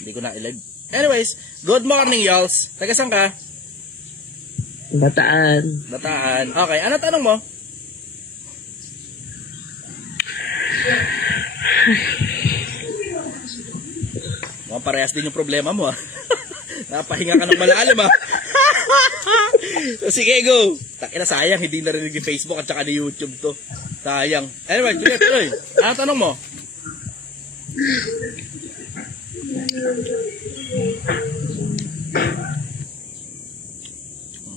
Hindi ko na i-live. Anyways, good morning, y'alls. Taga saan ka? Bataan. Bataan. Okay, ano tanong mo? Mukhang parehas din yung problema mo, ha? Napahinga ka ng malalim, ha? So, sige, go. Takina, sayang, hindi narinig yung Facebook at saka ni YouTube to. Sayang. Anyway, tuloy. Ano tanong mo?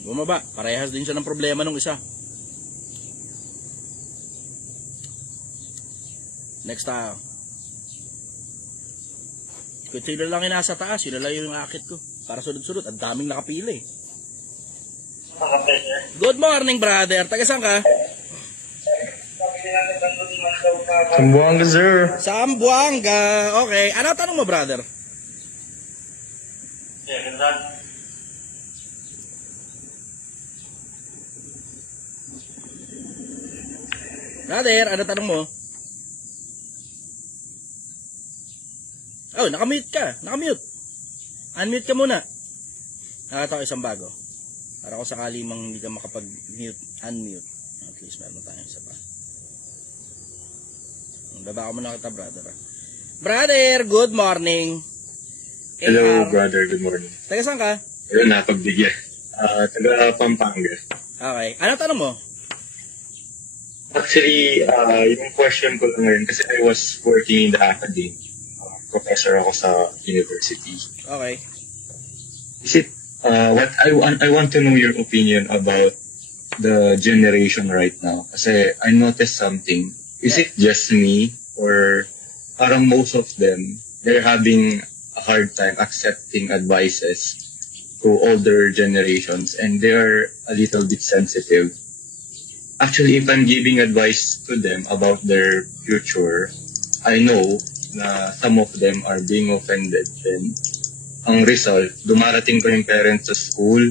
Bumaba. Parehas din siya ng problema nung isa. Next tayo. Kung sino lang yung nasa taas, sino lang yung akit ko. Para sunod-sunod. Ang daming nakapili. Good morning, brother. Taga saan ka? Sambuanga, sir. Sambuanga. Okay. Ano tanong mo, brother? Brother, ano tanong mo? Oh, nakamute ka. Nakamute. Unmute ka muna. Ito isang bago. Para kung sakali mang hindi ka makapag-mute, unmute. At least meron tayong isa pa. Baba ka muna kita, brother. Brother, good morning. Hello, brother. Good morning. Taga saan ka? Ayun, napagbigyan. Taga Pampanga. Okay. Ano tanong mo? Actually, yung question ko lang ngayon, kasi I was working in the academy. Professor ako sa university. Okay. Is it, what I want to know your opinion about the generation right now. Kasi I noticed something. Is it just me, or parang most of them, they're having a hard time accepting advices to older generations, and they're a little bit sensitive. Actually, if I'm giving advice to them about their future, I know na some of them are being offended. Then, ang result, dumarating ko yung parents sa school,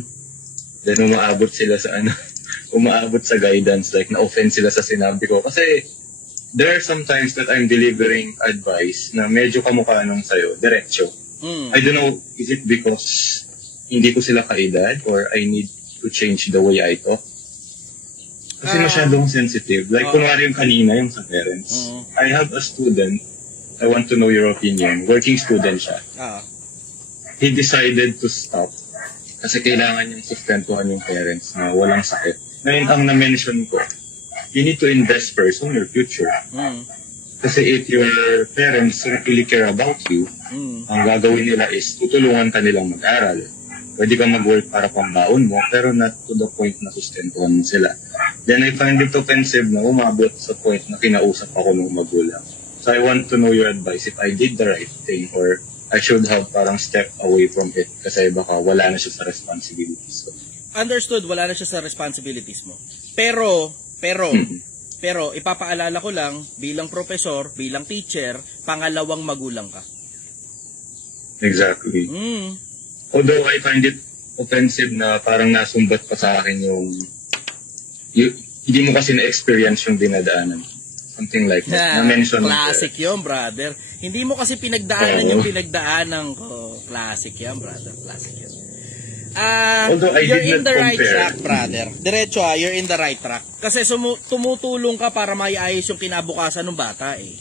then umaabot sila sa umaabot sa guidance, like na-offend sila sa sinabi ko. Kasi, there are some times that I'm delivering advice na medyo kamukha nung sa'yo, diretso. I don't know, is it because hindi ko sila kaedad, or I need to change the way I talk? Kasi masyadong sensitive. Like, kunwari yung kanina, yung sa parents. I have a student, I want to know your opinion. Working student siya. He decided to stop kasi kailangan niyang sustentuhan yung parents na walang sakit. Ngayon, ang na-mention ko, you need to invest first on your future. Kasi if your parents really care about you, ang gagawin nila is tutulungan ka nilang mag-aral. Pwede kang mag-work para pambaon mo, pero not to the point na sustentuhan sila. Then I find it offensive na umabot sa point na kinausap ako ng magulang. So I want to know your advice if I did the right thing, or I should have parang step away from it kasi baka wala na siya sa responsibilities. So, understood, wala na siya sa responsibilities mo. Pero ipapaalala ko lang, bilang professor, bilang teacher, pangalawang magulang ka. Exactly. Although I find it offensive na parang nasumbat pa sa akin yung hindi mo kasi na-experience yung dinadaanan. Something like that. Na-mention classic yun, brother. Hindi mo kasi pinagdaanan yung pinagdaanan ko. Classic yan, brother. Classic yun. You're in the right track, brother. Diretso you're in the right track. Kasi tumutulong ka para maiayos yung kinabukasan ng bata eh.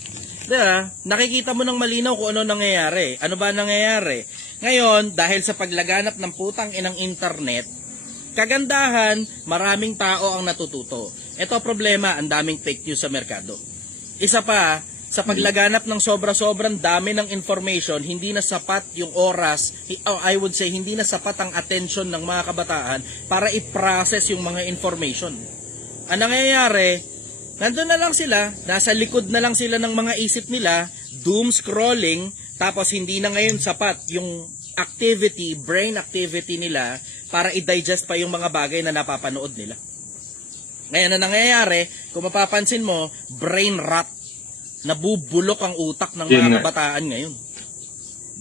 Diba? Nakikita mo ng malinaw kung ano nangyayari. Ano ba nangyayari? Ngayon, dahil sa paglaganap ng putang inang internet, kagandahan, maraming tao ang natututo. Ito problema, ang daming fake news sa merkado. Isa pa, sa paglaganap ng sobra-sobrang dami ng information, hindi na sapat yung oras, I would say, hindi na sapat ang attention ng mga kabataan para i-process yung mga information. Ang nangyayari, nandun na lang sila, nasa likod na lang sila ng mga isip nila, doom scrolling, tapos hindi na ngayon sapat yung activity, brain activity nila para i-digest pa yung mga bagay na napapanood nila. Ngayon na nangyayari, kung mapapansin mo, brain rot. Nabubulok ang utak ng mga kabataan ngayon.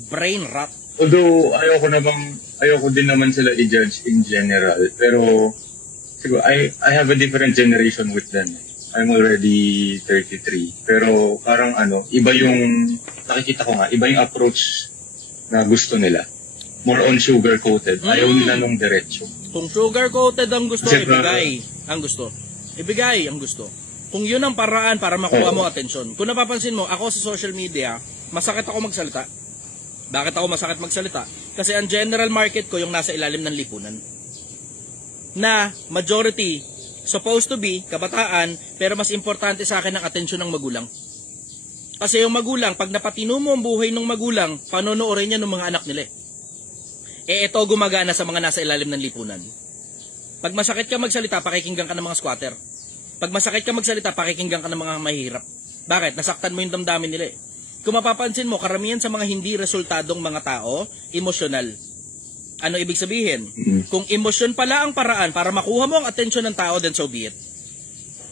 Brain rot. Although, ayoko din naman sila i-judge in general. Pero, siguro, I have a different generation with them. I'm already 33. Pero, parang iba yung, nakikita ko nga, iba yung approach na gusto nila. More on sugar-coated. Ayaw nila nung diretso. Kung sugar-coated ang gusto, ibigay ang gusto. Ibigay ang gusto. Kung yun ang paraan para makuha mo atensyon. Kung napapansin mo, ako sa social media, masakit ako magsalita. Bakit ako masakit magsalita? Kasi ang general market ko yung nasa ilalim ng lipunan. Na majority, supposed to be, kabataan, pero mas importante sa akin ang atensyon ng magulang. Kasi yung magulang, pag napatino mo ang buhay ng magulang, panonoorin niya ng mga anak nila. Ito gumagana sa mga nasa ilalim ng lipunan. Pag masakit ka magsalita, pakikinggan ka ng mga squatter. Pag masakit ka magsalita, pakikinggan ka ng mga mahirap. Bakit? Nasaktan mo yung damdamin nila. Kung mapapansin mo, karamihan sa mga hindi resultadong mga tao, emosyonal. Ano ibig sabihin? Kung emosyon pala ang paraan para makuha mo ang atensyon ng tao, then so be it.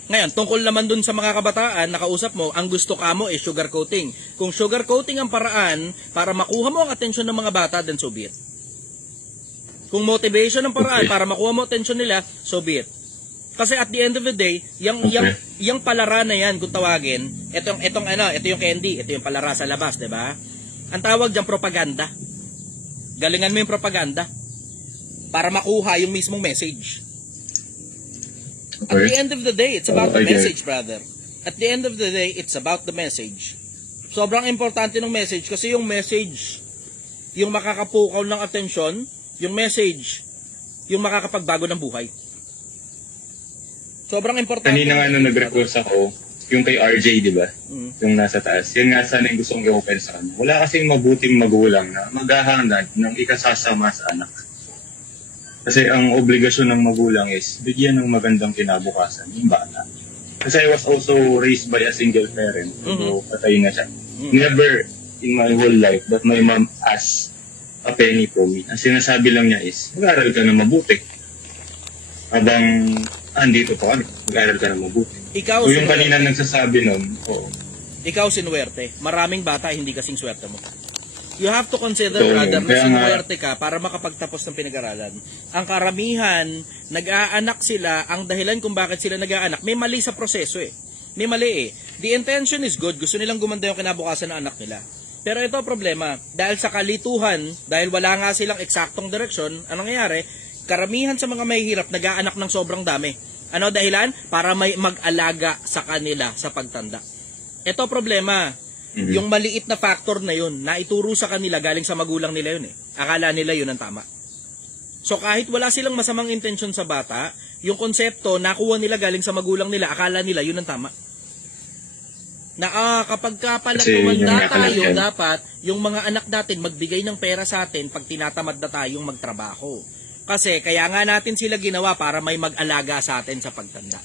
Ngayon, tungkol naman dun sa mga kabataan, nakausap mo, ang gusto ka mo is sugar coating. Kung sugar coating ang paraan para makuha mo ang atensyon ng mga bata, then so be it. Kung motivation ang paraan para makuha mo atensyon nila, so be it. Kasi at the end of the day, yung palara na yan, kung tawagin, ito yung candy, ito yung palara sa labas, 'di ba? Ang tawag diyan propaganda. Galingan mo yung propaganda para makuha yung mismong message. At the end of the day, it's about the message, brother. At the end of the day, it's about the message. Sobrang importante ng message kasi yung message, yung makakapukaw ng atensyon, yung message, yung makakapagbago ng buhay. Sobrang importante. Kanina nga nung nag-request ako, yung kay RJ, di ba? Yung nasa taas. Yan nga sana yung gustong i-open sa kanya. Wala kasing mabuting magulang na maghahangad ng ikasasama sa anak. Kasi ang obligasyon ng magulang is bigyan ng magandang kinabukasan yung bata. Kasi I was also raised by a single parent. So, patay na siya. Never in my whole life that my mom asked a penny for me. Ang sinasabi lang niya is, mag-aral ka na mabuti. Habang andito pa kami, mag-aral ka na mabuti. Ikaw, so yung kanina nagsasabi nun, ikaw sinuwerte. Maraming bata hindi kasing swerte mo. You have to consider, brother, na sinuwerte ka para makapagtapos ng pinag-aralan. Ang karamihan, nag-aanak sila, ang dahilan kung bakit sila nag-aanak, may mali sa proseso May mali The intention is good, gusto nilang gumanda yung kinabukasan ng anak nila. Pero ito ang problema, dahil sa kalituhan, dahil wala nga silang eksaktong direksyon, anong nangyayari? Karamihan sa mga mahihirap, nag-aanak ng sobrang dami. Ano dahilan? Para may mag-alaga sa kanila sa pagtanda. Ito problema. Yung maliit na factor na yun, na ituro sa kanila, galing sa magulang nila yun Akala nila yun ang tama. So kahit wala silang masamang intensyon sa bata, yung konsepto, nakuha nila galing sa magulang nila, akala nila yun ang tama. Na kapag pala tumanda tayo, dapat yung mga anak natin magbigay ng pera sa atin pag tinatamad na tayong magtrabaho. Kasi kaya nga natin sila ginawa para may mag-alaga sa atin sa pagtanda.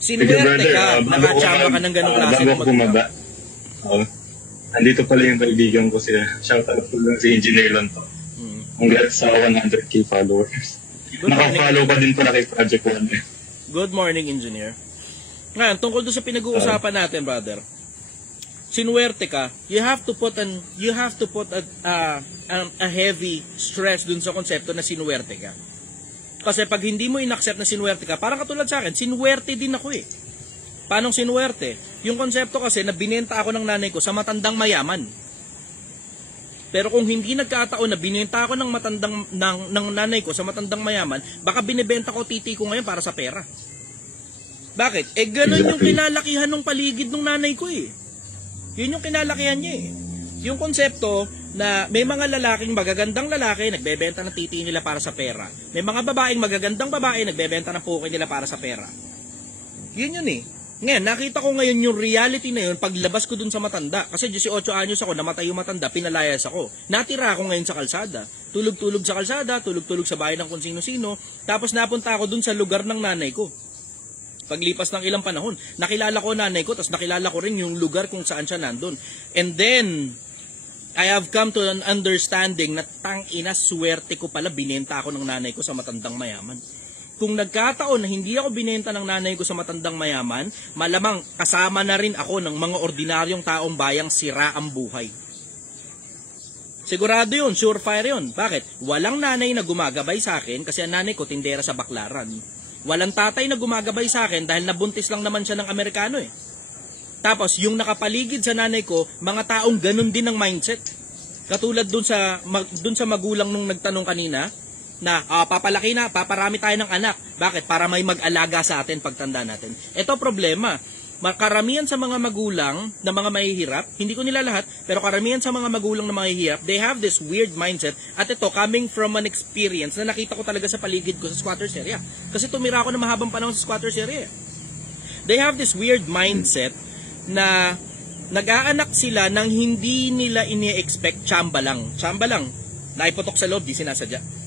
Sinuwerte ka, nakachama ka ng ganong klase bago bumaba. Andito pala yung kaibigan ko sila. Shoutout ko lang si Engineer Lanto. Congrats sa 100k followers. Naka-follow pa din pala kay Project One. Good morning, Engineer. Ngayon, tungkol doon sa pinag-uusapan natin, brother. Sinuwerte ka, you have to put a heavy stress dun sa konsepto na sinuwerte ka. Kasi pag hindi mo inaccept na sinuwerte ka, parang katulad sa akin, sinuwerte din ako Paano sinuwerte? Yung konsepto kasi na binenta ako ng nanay ko sa matandang mayaman. Pero kung hindi nagkataon na binenta ako ng nanay ko sa matandang mayaman, baka binibenta ko titi ko ngayon para sa pera. Bakit? Ganun yung kinalakihan ng paligid ng nanay ko Yun yung kinalakihan niya Yung konsepto na may mga lalaking magagandang lalaki nagbebenta ng titi nila para sa pera. May mga babaeng magagandang babae nagbebenta ng puki nila para sa pera. Yun Ngayon, nakita ko ngayon yung reality na yun paglabas ko dun sa matanda. Kasi 18 anyos ako, namatay yung matanda, pinalayas ako. Natira ako ngayon sa kalsada. Tulog-tulog sa kalsada, tulog-tulog sa bahay ng kung sino-sino. Tapos napunta ako dun sa lugar ng nanay ko. Paglipas ng ilang panahon, nakilala ko nanay ko, tapos nakilala ko rin yung lugar kung saan siya nandun. And then, I have come to an understanding na tangina, swerte ko pala, binenta ako ng nanay ko sa matandang mayaman. Kung nagkataon na hindi ako binenta ng nanay ko sa matandang mayaman, malamang kasama na rin ako ng mga ordinaryong taong bayang sira ang buhay. Sigurado yun, surefire yun. Bakit? Walang nanay na gumagabay sa akin kasi ang nanay ko tindera sa baklaran. Walang tatay na gumagabay sa akin dahil nabuntis lang naman siya ng Amerikano Tapos, yung nakapaligid sa nanay ko, mga taong ganun din ang mindset. Katulad dun sa magulang nung nagtanong kanina, na papalaki na, paparami tayo ng anak. Bakit? Para may mag-alaga sa atin pagtanda natin. Ito problema. Karamihan sa mga magulang na mga mahihirap, hindi ko nila lahat, pero karamihan sa mga magulang na mahihirap, they have this weird mindset. At ito, coming from an experience na nakita ko talaga sa paligid ko sa squatters area. Kasi tumira ako ng mahabang panahon sa squatters area. They have this weird mindset na nag-aanak sila nang hindi nila ini-expect, tsamba lang. Tsamba lang. Naiputok sa loob, di sinasadya.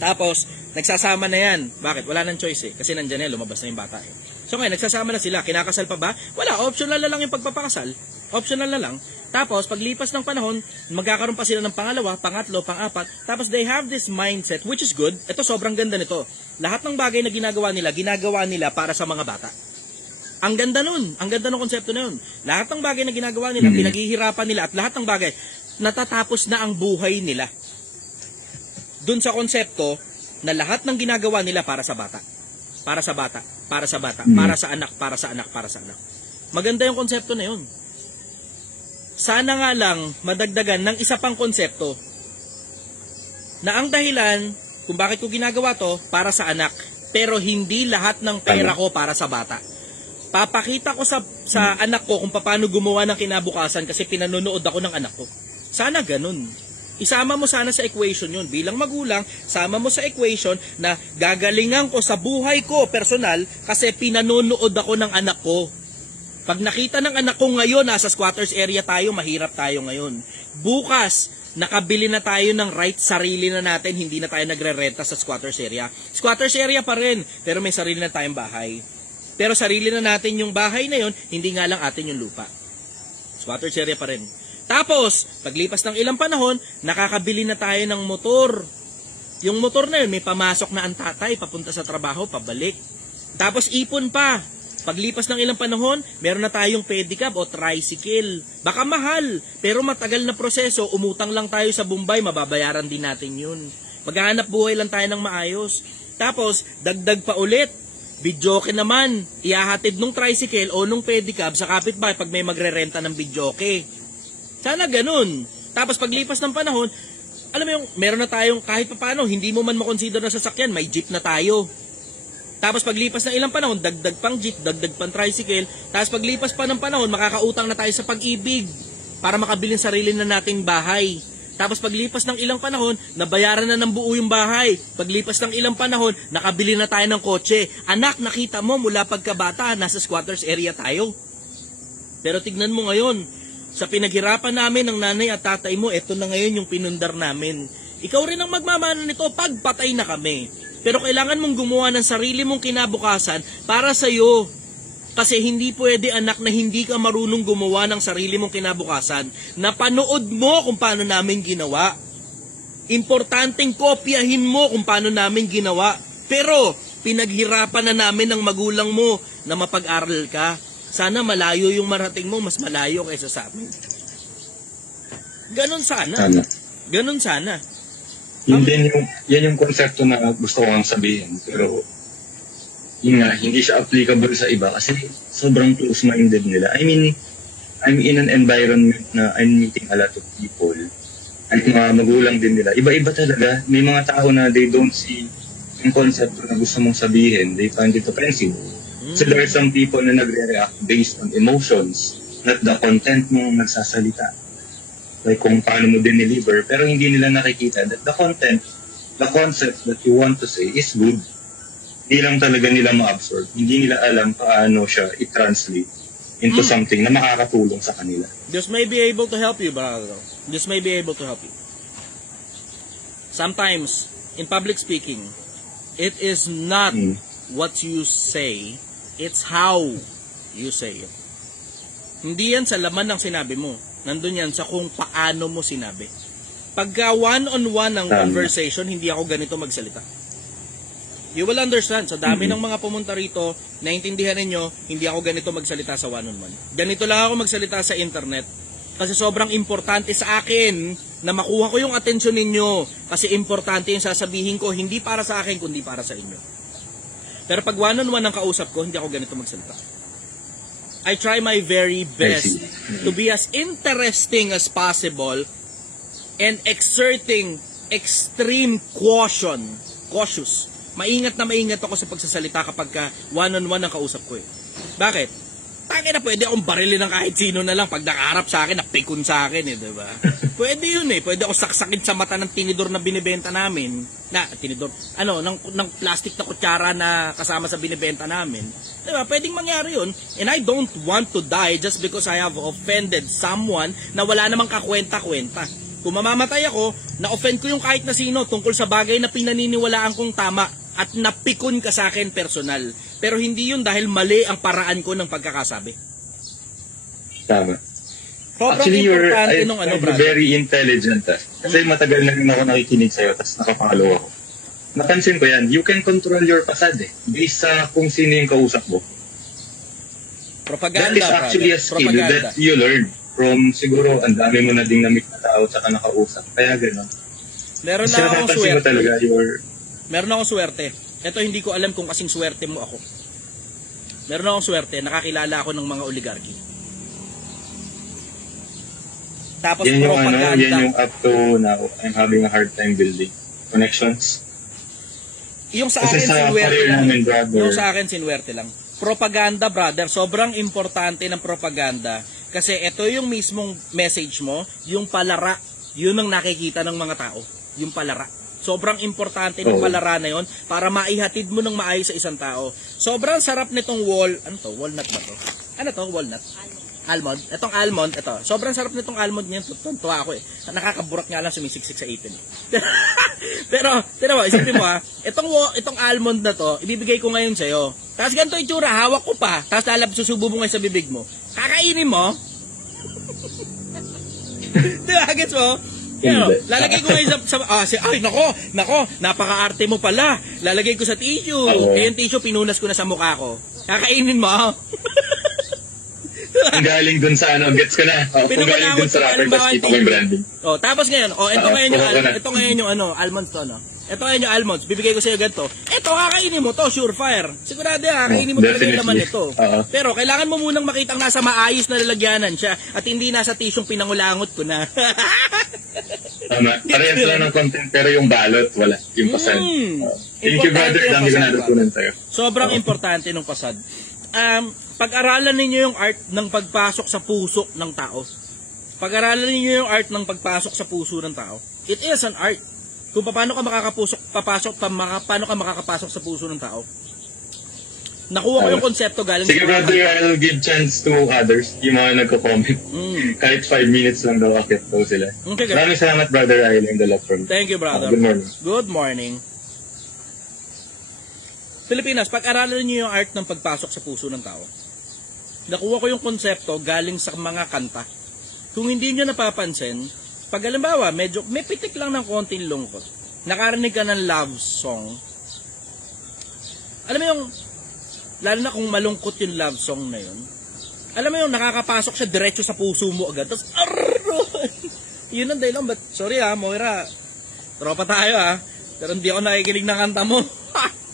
Tapos, nagsasama na yan. Bakit? Wala nang choice eh. Kasi nandyan eh, lumabas na yung bata eh. So ngayon, nagsasama na sila. Kinakasal pa ba? Wala. Optional na lang yung pagpapakasal. Optional na lang. Tapos, paglipas ng panahon, magkakaroon pa sila ng pangalawa, pangatlo, pangapat. Tapos, they have this mindset, which is good. Ito, sobrang ganda nito. Lahat ng bagay na ginagawa nila para sa mga bata. Ang ganda nun. Ang ganda ng konsepto na yun. Lahat ng bagay na ginagawa nila, pinaghihirapan nila, at lahat ng bagay, natatapos na ang buhay nila. Dun sa konsepto na lahat ng ginagawa nila para sa bata. Para sa bata. Para sa bata. Para sa anak. Para sa anak. Para sa anak. Maganda yung konsepto na yun. Sana nga lang madagdagan ng isa pang konsepto na ang dahilan kung bakit ko ginagawa to para sa anak. Pero hindi lahat ng pera ko para sa bata. Papakita ko sa anak ko kung paano gumawa ng kinabukasan kasi pinanonood ako ng anak ko. Sana ganun. Isama mo sana sa equation yun. Bilang magulang, sama mo sa equation na gagalingan ko sa buhay ko personal kasi pinanonood ako ng anak ko. Pag nakita ng anak ko ngayon, nasa squatters area tayo, mahirap tayo ngayon. Bukas, nakabili na tayo ng right, sarili na natin, hindi na tayo nagre-renta sa squatters area. Squatters area pa rin, pero may sarili na tayong bahay. Pero sarili na natin yung bahay na yun, hindi nga lang atin yung lupa. Squatters area pa rin. Tapos, paglipas ng ilang panahon, nakakabili na tayo ng motor. Yung motor na yun, may pamasok na ang tatay, papunta sa trabaho, pabalik. Tapos ipon pa. Paglipas ng ilang panahon, meron na tayong pedicab o tricycle. Baka mahal, pero matagal na proseso, umutang lang tayo sa Bombay, mababayaran din natin yun. Maghahanap buhay lang tayo ng maayos. Tapos, dagdag pa ulit. Bidyoke naman, ihahatid nung tricycle o nung pedicab sa kapitbahay pag may magre-renta ng bidyoke. Sana ganun. Tapos paglipas ng panahon, alam mo yung meron na tayong kahit paano, hindi mo man makonsider na sasakyan, may jeep na tayo. Tapos paglipas ng ilang panahon, dagdag pang jeep, dagdag pang tricycle. Tapos paglipas pa ng panahon, makakautang na tayo sa Pag-ibig para makabili ng sarili na nating bahay. Tapos paglipas ng ilang panahon, nabayaran na ng buo yung bahay. Paglipas ng ilang panahon, nakabili na tayo ng kotse. Anak, nakita mo mula pagkabata, nasa squatters area tayo. Pero tignan mo ngayon, sa pinaghirapan namin ng nanay at tatay mo, eto na ngayon yung pinundar namin. Ikaw rin ang magmamana nito pag patay na kami. Pero kailangan mong gumawa ng sarili mong kinabukasan para sa'yo. Kasi hindi pwede anak na hindi ka marunong gumawa ng sarili mong kinabukasan. Napanood mo kung paano namin ginawa. Importanteng kopyahin mo kung paano namin ginawa. Pero pinaghirapan na namin ng magulang mo na mapag-aral ka. Sana malayo yung marating mo, mas malayo kaysa sa amin. Ganon sana. Ganon sana. Yan yung konsepto na gusto kong sabihin. Pero, yun nga, hindi siya applicable sa iba kasi sobrang close-minded nila. I mean, I'm in an environment na I'm meeting a lot of people. At mga magulang din nila. Iba-iba talaga. May mga tao na they don't see yung konsepto na gusto mong sabihin. They find it offensive. So there are some people na nagre-react based on emotions, not the content mo nagsasalita. Like kung paano mo dineliver, pero hindi nila nakikita that the content, the concept that you want to say is good. Hindi lang talaga nila ma-absorb. Hindi nila alam paano siya i-translate into something na makakatulong sa kanila. This may be able to help you, brother. This may be able to help you. Sometimes, in public speaking, it is not what you say, it's how you say it. Hindi yan sa laman ng sinabi mo. Nandun yan sa kung paano mo sinabi. Pagka one-on-one ng conversation, hindi ako ganito magsalita. You will understand. Sa dami ng mga pumunta rito, naintindihan ninyo, hindi ako ganito magsalita sa one-on-one. Ganito lang ako magsalita sa internet. Kasi sobrang importante sa akin na makuha ko yung atensyon ninyo. Kasi importante yung sasabihin ko, hindi para sa akin, kundi para sa inyo. Pero pag one-on-one ang kausap ko, hindi ako ganito magsalita. I try my very best to be as interesting as possible and exerting extreme cautious. Maingat na maingat ako sa pagsasalita kapag ka one-on-one ang kausap ko eh. Bakit? Tangin na pwede akong barilin ng kahit sino na lang pag nakaharap sa akin, napikon sa akin eh, diba? Pwede yun eh. Pwede ako saksakin sa mata ng tinidor na binibenta namin. Ng plastic na kutsara na kasama sa binibenta namin. Diba? Pwedeng mangyari yun. And I don't want to die just because I have offended someone na wala namang kakwenta-kwenta. Kung mamamatay ako, na-offend ko yung kahit na sino tungkol sa bagay na pinaniniwalaan kong tama at napikon ka sa akin personal. Pero hindi yun dahil mali ang paraan ko ng pagkakasabi. Tama. Actually, you're very intelligent. Kasi matagal na rin ako nakikinig sa'yo, tapos nakapangalo ako. Napansin ko yan, you can control your facade eh. Based sa kung sino yung kausap mo. Propaganda, that is actually a skill that you learn from siguro ang dami mo na ding namit na tao at saka nakausap. Kaya gano'n. Meron na akong swerte. Talaga Meron akong swerte. Ito hindi ko alam kung kasing swerte mo ako. Meron akong swerte, nakakilala ako ng mga oligarchy. Tapos yan yung propaganda. Yan yung up to now, I'm having a hard time building connections. Yung sa akin sinwerte lang. Yung sa akin sinwerte lang. Propaganda, brother, sobrang importante ng propaganda kasi ito yung mismong message mo, yung palara, yun ang nakikita ng mga tao, yung palara. Sobrang importante ng palara na yun para maihatid mo ng maayos sa isang tao. Sobrang sarap nitong walnut ba to? Ano to? Walnut? Almond. Itong almond, ito. Sobrang sarap nitong almond niyan. Tuntua ako eh. Nakakaburak nga lang sumisiksik sa ipin. Pero, tira mo, isipin mo ha, itong almond na to, ibibigay ko ngayon sa'yo. Tapos ganito itsura, hawak ko pa. Tapos susubo mo ngayon sa bibig mo. Kakainin mo. Diba, gets mo? Lalagay ko ngayon ay nako, napaka-arte mo pala. Lalagay ko sa tissue. Yung tissue pinunas ko na sa mukha ko. Kakainin mo. Ang galing dun sa gets ko na. Galing dun sa rapper, tapos kita ko yung branding. Tapos ngayon, ito ngayon yung almonds to, no? Ito ngayon yung almonds, bibigay ko sa'yo ganito. Ito, kakainin mo to, surefire. Sigurado kakainin mo talaga yung laman nito. Pero kailangan mo munang makitang nasa maayos na lalagyanan siya at hindi nasa tisyong pinangulangot ko na. Tama. Parehas lang ng content, pero yung balot, wala. Yung pasad. Thank you, brother. Dami ko natutunan sa'yo. Sobrang importante ng pasad. Pag-aralan ninyo yung art ng pagpasok sa puso ng tao. Pag-aralan ninyo yung art ng pagpasok sa puso ng tao. It is an art. Kung paano ka paano ka makakapasok sa puso ng tao. Nakuha ko yung konsepto galing sige, brother, I'll give chance to others. Yung mga nagko-comment. Kahit 5 minutes lang daw akit daw sila. Okay, maraming salamat, brother. I learned a lot from you. Thank you, brother. Good morning. Good morning. Pilipinas, pag-aralan niyo yung art ng pagpasok sa puso ng tao. Nakuha ko yung konsepto galing sa mga kanta. Kung hindi niyo napapansin, pag halimbawa, medyo may pitik lang ng konting lungkot, nakarinig ka ng love song, alam mo yung, lalo na kung malungkot yung love song na yun, alam mo yung nakakapasok siya diretso sa puso mo agad, tapos, yun ang dahilan, but sorry Moira, tropa tayo pero hindi ako nakikinig ng kanta mo.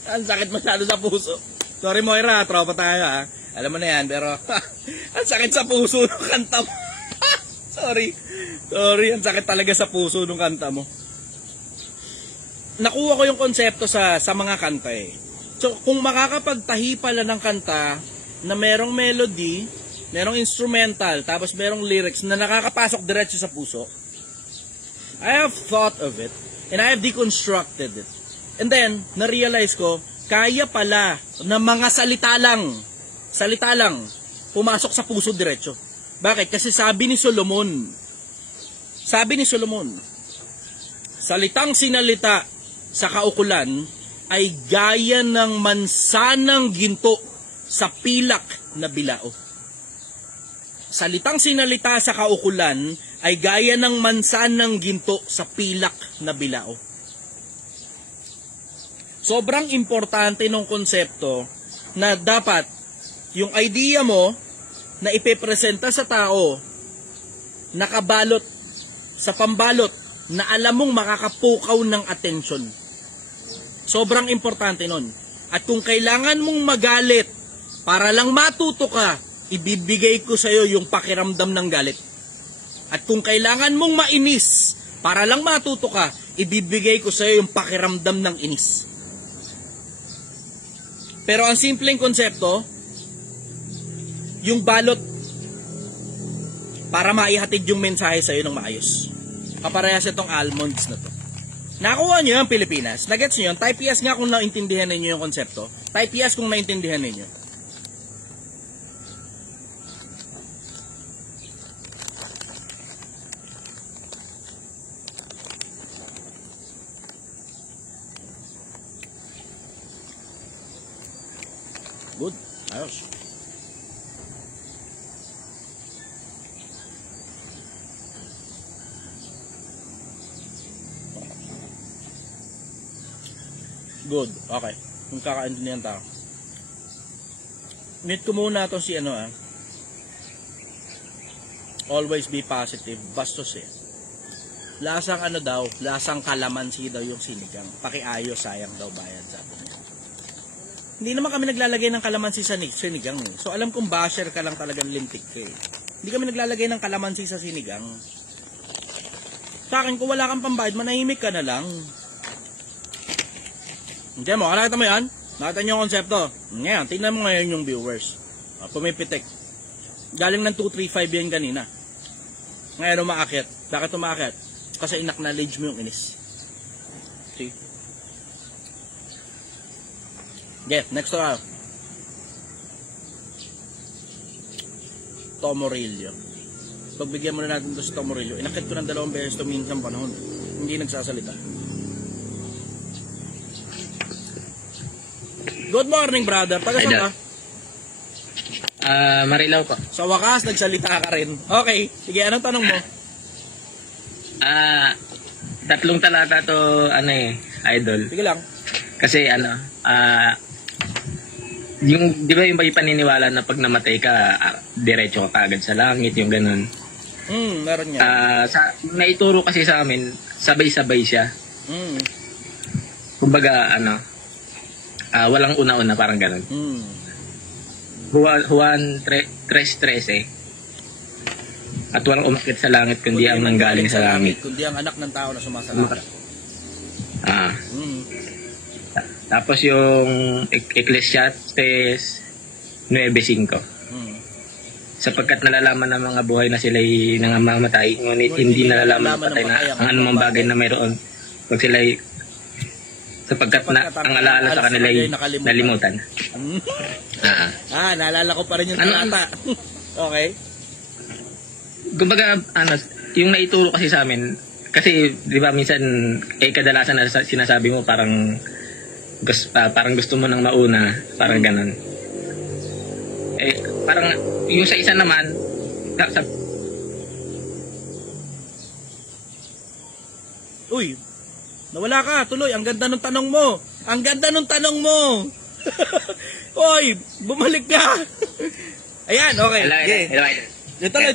Ang sakit masyado sa puso. Sorry Moira, tropa tayo alam mo na yan, pero ang sakit sa puso ng kanta mo. Sorry, ang sakit talaga sa puso ng kanta mo. Nakuha ko yung konsepto sa mga kanta eh. So, kung makakapagtahi pala ng kanta na merong melody, merong instrumental, tapos merong lyrics na nakakapasok diretso sa puso, I have thought of it, and I have deconstructed it. And then, na-realize ko, kaya pala na mga salita lang, pumasok sa puso diretso. Bakit? Kasi sabi ni Solomon, salitang sinalita sa kaukulan ay gaya ng mansanang ginto sa pilak na bilao. Salitang sinalita sa kaukulan ay gaya ng mansanang ginto sa pilak na bilao. Sobrang importante ng konsepto na dapat yung idea mo na ipepresenta sa tao nakabalot sa pambalot na alam mong makakapukaw ng atensyon. Sobrang importante nun. At kung kailangan mong magalit para lang matuto ka ibibigay ko sa'yo yung pakiramdam ng galit. At kung kailangan mong mainis, para lang matuto ka, ibibigay ko sa'yo yung pakiramdam ng inis. Pero ang simpleng konsepto, yung balot, para maihatid yung mensahe sa'yo ng maayos. Kaparehas itong almonds na to. Nakuha nyo yung Pilipinas. Nagets nyo yun? Type yes nga kung naintindihan ninyo yung konsepto. Type yes kung naintindihan ninyo. Good. Ayos. Good. Okay. Kung kakaintindihan tao. Meet ko muna to si always be positive. Bastos eh. Lasang daw, lasang kalamansi daw yung sinigang. Pakiayos, sayang daw bayad, sabi niya. Hindi naman kami naglalagay ng kalamansi sa sinigang eh. So alam kong basher ka lang talagang lintik ka eh. Hindi kami naglalagay ng kalamansi sa sinigang. Sa akin, kung wala kang pambayad, manahimik ka na lang. Hindi mo, nakita mo yan? Nakita niyo yung konsepto. Ngayon, tingnan mo ngayon yung viewers. Pumipitik. Galing ng 235 yan kanina. Ngayon umaakit. Bakit umaakit? Kasi in-acknowledge mo yung inis. See? Get, next to Tomorillo. Pagbigyan muna natin ito si Tomorillo. Inakit ko ng 2 beses ito minsan panahon. Hindi nagsasalita. Good morning, brother. Taga saan ka? Marilao po. Sa wakas, nagsalita ka rin. Okay. Sige, anong tanong mo? 3 talata to, idol. Sige lang. Kasi, yung, di ba yung may paniniwala na pag namatay ka, diretso ka agad sa langit, yung ganun. Meron yan. Naituro kasi sa amin, sabay-sabay siya. Kumbaga, walang una-una, parang ganun. Juan 3:13 at walang umakyat sa langit kundi ang nanggaling sa langit. Kundi ang anak ng tao na sumasalamat. Tapos yung Ecclesiastes 9:5. Sapagkat nalalaman ng mga buhay na sila'y nangamamatay, ngunit hindi nalalaman ng patay na ang anumang bagay na mayroon pag sila'y sapagkat ang alaala sa kanila ay nalimutan. Naalala ko pa rin yung talata. Okay. Kumbaga, yung naituro kasi sa amin, kasi di ba minsan, kadalasan na sinasabi mo parang gusto mo nang mauna, parang ganun. Parang yung sa isa naman, uy, nawala ka, tuloy. Ang ganda ng tanong mo. Ang ganda ng tanong mo. Oy, bumalik ka. Ayan, okay. Hello.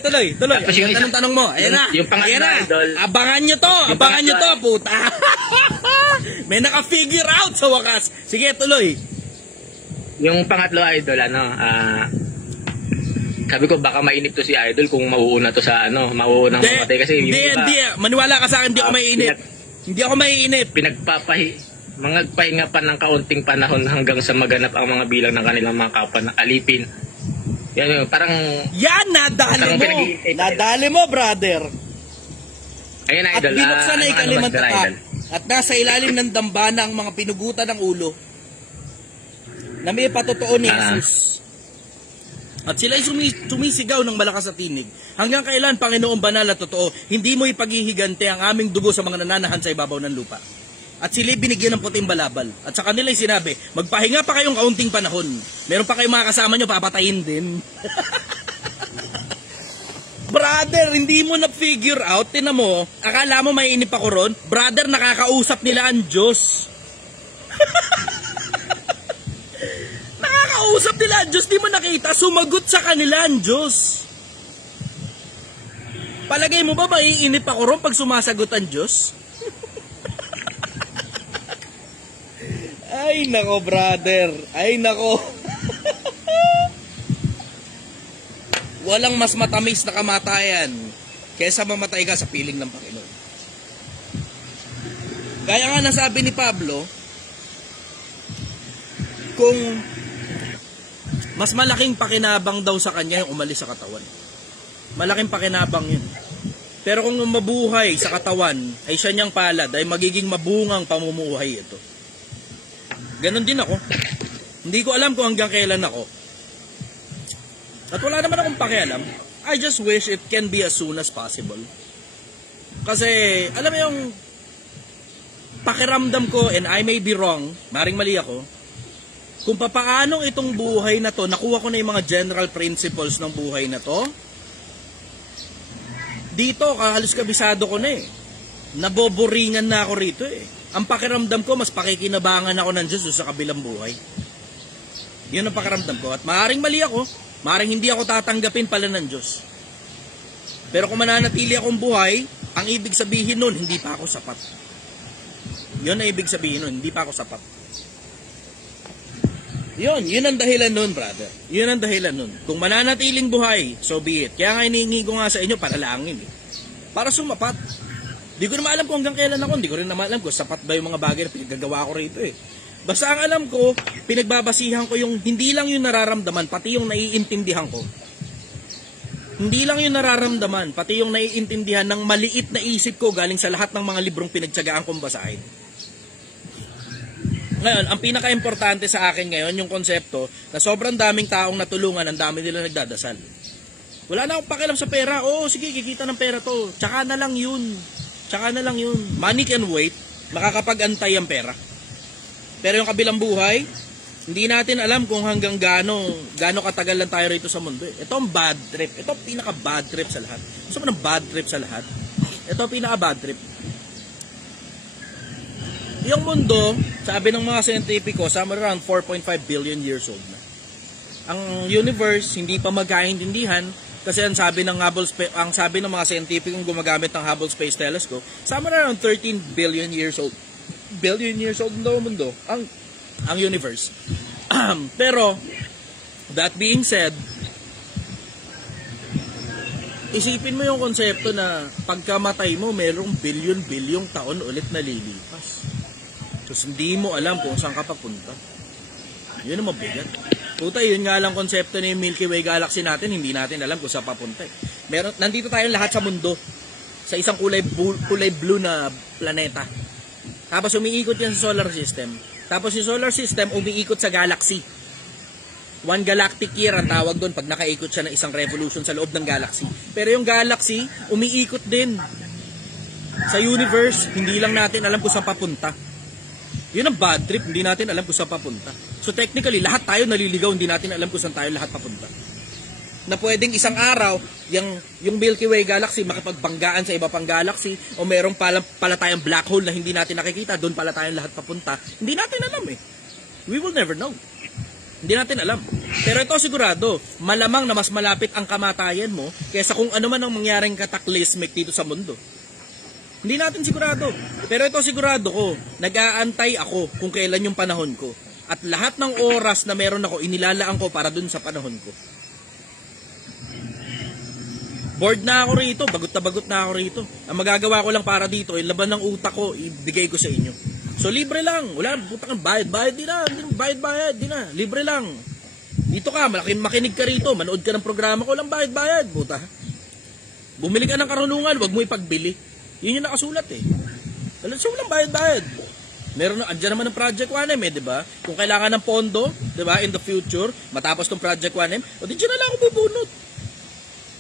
Tuloy. Tapos yung Anong tanong mo? Ayan na. Yung pangatlo, idol. Abangan nyo to, puta. May naka-figure out sa wakas. Sige, tuloy. Yung pangatlo, idol, sabi ko baka mainip to si idol kung mauuna to sa mauunang mamatay kasi hindi. Maniwala ka sa akin, hindi ako maiinip. Hindi ako maiinip. Magpahinga pa ng kaunting panahon hanggang sa maganap ang mga bilang ng kanilang mga kapwa na alipin. Yan, parang... Yan, nadali mo! Nadali mo, brother! Ayun, idol. At binuksan na ikalimang tatak. At nasa ilalim ng dambana ang mga pinugutan ng ulo na may patotoo ni Jesus. At sila'y sumisigaw ng malakas sa tinig. Hanggang kailan, Panginoong banal at totoo, hindi mo ipaghihigante ang aming dugo sa mga nananahan sa ibabaw ng lupa. At sila'y binigyan ng puting balabal. At sa kanila'y sinabi, magpahinga pa kayong kaunting panahon. Meron pa kayong mga kasama nyo, papatayin din. Brother, hindi mo na-figure out. Tinan mo, akala mo may inip ako ron? Brother, nakakausap nila ang Diyos. Nakakausap nila ang Diyos, di mo nakita? Sumagot sa kanila ang Diyos. Palagay mo ba maiinip ako ron pag sumasagot ang Diyos? Ay nako, brother. Ay nako. walang mas matamis na kamatayan kaysa mamatay ka sa piling ng Panginoon. Kaya nga nasabi ni Pablo, kung mas malaking pakinabang daw sa kanya yung umalis sa katawan. Malaking pakinabang yun. Pero kung mabuhay sa katawan ay siya niyang palad, ay magiging mabungang pamumuhay ito. Ganon din ako. Hindi ko alam kung hanggang kailan ako. At wala naman akong pakialam. I just wish it can be as soon as possible. Kasi, alam mo yung pakiramdam ko, and I may be wrong, maring mali ako, kung papaanong itong buhay na to, nakuha ko na yung mga general principles ng buhay na to, dito, halos kabisado ko na eh. Naboboringan na ako rito eh. Ang pakiramdam ko, mas pakikinabangan ako ng Diyos sa kabilang buhay. Yun ang pakiramdam ko. At maaaring mali ako, maaaring hindi ako tatanggapin pala ng Diyos. Pero kung mananatili akong buhay, ang ibig sabihin nun, hindi pa ako sapat. Yun ang ibig sabihin nun, hindi pa ako sapat. Yun ang dahilan nun, brother. Yun ang dahilan nun. Kung mananatiling buhay, so be it. Kaya nga hinihingi ko nga sa inyo, panalangin eh. Para sumapat. Di ko naman alam kung hanggang kailan ako. Di ko rin naman alam kung sapat ba yung mga bagay na pinagagawa ko rito eh. Basta ang alam ko, pinagbabasihan ko yung hindi lang yung nararamdaman, pati yung naiintindihan ko. Hindi lang yung nararamdaman, pati yung naiintindihan ng maliit na isip ko galing sa lahat ng mga librong pinagtsagaan kong basahin. Ngayon, ang pinaka-importante sa akin ngayon, yung konsepto na sobrang daming taong natulungan, ang dami nila nagdadasal. Wala na akong pakialam sa pera. Oo, sige, kikita ng pera to. Tsaka na lang yun. Tsaka na lang yun. Money can wait. Makakapag-antay ang pera. Pero yung kabilang buhay, hindi natin alam kung hanggang gaano katagal lang tayo rito sa mundo. Ito ang bad trip. Ito ang pinaka-bad trip sa lahat. Gusto mo ng bad trip sa lahat? Ito ang pinaka-bad trip. Yung mundo, sabi ng mga scientifico, somewhere around 4.5 billion years old na. Ang universe hindi pa magkaintindihan kasi ang sabi ng mga scientificong gumagamit ng Hubble Space Telescope, somewhere around 13 billion years old. Billion years old daw mundo ang universe. Pero that being said, isipin mo yung konsepto na pagkamatay mo, merong bilyon-bilyong taon ulit na lilipas. Tapos hindi mo alam kung saan ka papunta. Yun ang mabigat. Puta, yun nga lang konsepto na yung Milky Way Galaxy natin, hindi natin alam kung saan papunta. Nandito tayong lahat sa mundo. Sa isang kulay blue na planeta. Tapos umiikot yan sa solar system. Tapos yung solar system umiikot sa galaxy. One galactic year ang tawag doon pag nakaikot siya ng isang revolution sa loob ng galaxy. Pero yung galaxy, umiikot din. Sa universe, hindi lang natin alam kung saan papunta. Yun ang bad trip, hindi natin alam kung saan papunta. So technically, lahat tayo naliligaw, hindi natin alam kung saan tayo lahat papunta. Na pwedeng isang araw, yung Milky Way Galaxy makipagbanggaan sa iba pang galaxy, o merong pala tayong black hole na hindi natin nakikita, doon pala tayong lahat papunta. Hindi natin alam eh. We will never know. Hindi natin alam. Pero ito sigurado, malamang na mas malapit ang kamatayan mo kaysa kung ano man ang mangyaring cataclysmic dito sa mundo. Hindi natin sigurado. Pero ito sigurado ko, nag-aantay ako kung kailan yung panahon ko. At lahat ng oras na meron ako, inilalaan ko para dun sa panahon ko. Bored na ako rito, bagot na ako rito. Ang magagawa ko lang para dito, yung laban ng utak ko, ibigay ko sa inyo. So libre lang, wala, putang bayad di na, bayad di na, libre lang. Dito ka, makinig ka rito, manood ka ng programa ko, lang bayad, puta. Bumili ka ng karunungan, wag mo ipagbili. Yun yung nakasulat eh. So walang bayad. Meron na, andyan naman ng Project 1M eh, di ba? Kung kailangan ng pondo, di ba, in the future, matapos tong Project 1M, o di dyan na lang ako bubunot.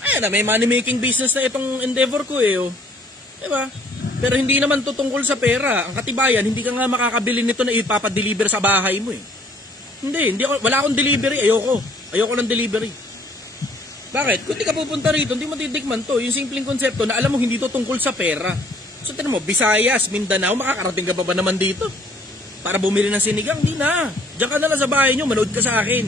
Ayan na, may money-making business na itong endeavor ko eh, oh. Di ba? Pero hindi naman to tungkol sa pera. Ang katibayan, hindi ka nga makakabili nito na ipapadeliver sa bahay mo eh. Wala akong delivery, ayoko ng delivery. Bakit? Kung di ka pupunta rito, hindi mo titikman to. Yung simpleng konsepto na alam mo hindi to tungkol sa pera. So tinan mo, Visayas, Mindanao, makakarating ka pa ba naman dito? Para bumili ng sinigang? Hindi na. Diyan ka na lang sa bahay nyo, manood ka sa akin.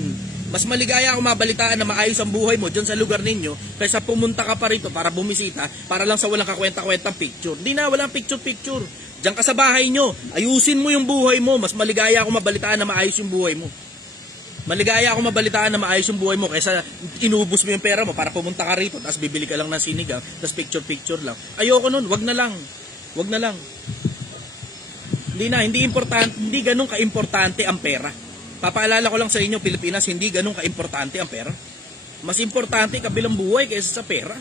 Mas maligaya ako mabalitaan na maayos ang buhay mo dyan sa lugar ninyo kaysa pumunta ka pa rito para bumisita para lang sa walang kakwenta-kwentang picture. Hindi na, walang picture-picture. Diyan ka sa bahay nyo, ayusin mo yung buhay mo. Mas maligaya ako mabalitaan na maayos yung buhay mo. Maligaya ako mabalitaan na maayos yung buhay mo kaysa inubos mo yung pera mo para pumunta ka rito tapos bibili ka lang ng sinigang tapos picture lang. Ayoko nun, wag na lang. Wag na lang. Hindi importante, hindi ganun ka-importante ang pera. Papaalala ko lang sa inyo, Pilipinas, hindi ganun ka-importante ang pera. Mas importante kabilang buhay kaysa sa pera.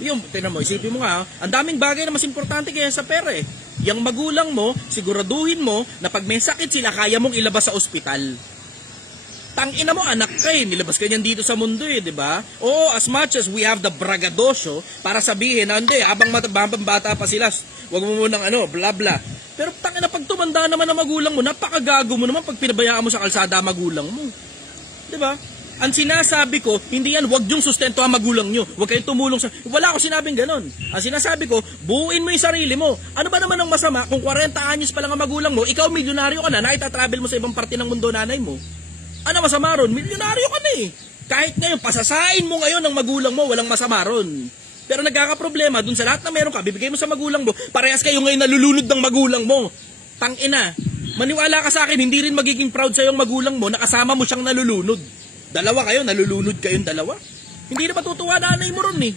Yung, tingnan mo, isipin mo nga, ang daming bagay na mas importante kaysa sa pera eh. Yung magulang mo, siguraduhin mo na pag may sakit sila, kaya mong ilabas sa ospital. Tangina mo, anak ka eh. Nilabas ka niyan dito sa mundo eh, di ba? Oo, as much as we have the braggadocio para sabihin na hindi, habang bata pa sila, wag mo munang bla bla. Pero tangina, pag tumanda naman ang magulang mo, napakagago mo naman pag pinabayaan mo sa kalsada magulang mo. Di ba? Ang sinasabi ko, hindi yan, wag yung sustento ang magulang nyo. Wag kayong tumulong sa... Wala ako sinabing ganon. Ang sinasabi ko, buuin mo yung sarili mo. Ano ba naman ang masama kung 40 anyos pa lang ang magulang mo, ikaw milyonaryo ka na, nakita-travel mo sa ibang parte ng mundo, nanay mo. Ano masama ron? Milyonaryo ka na eh. Kahit ngayon, pasasain mo ngayon ng magulang mo, walang masama ron. Pero nagkakaproblema, dun sa lahat na meron ka, bibigay mo sa magulang mo, parehas kayo ngayon nalulunod ng magulang mo. Tangina, maniwala ka sa akin, hindi rin magiging proud sa yung magulang mo na kasama mo siyang nalulunod. Dalawa kayo, nalulunod kayong dalawa. Hindi na matutuwa nanay mo ron eh.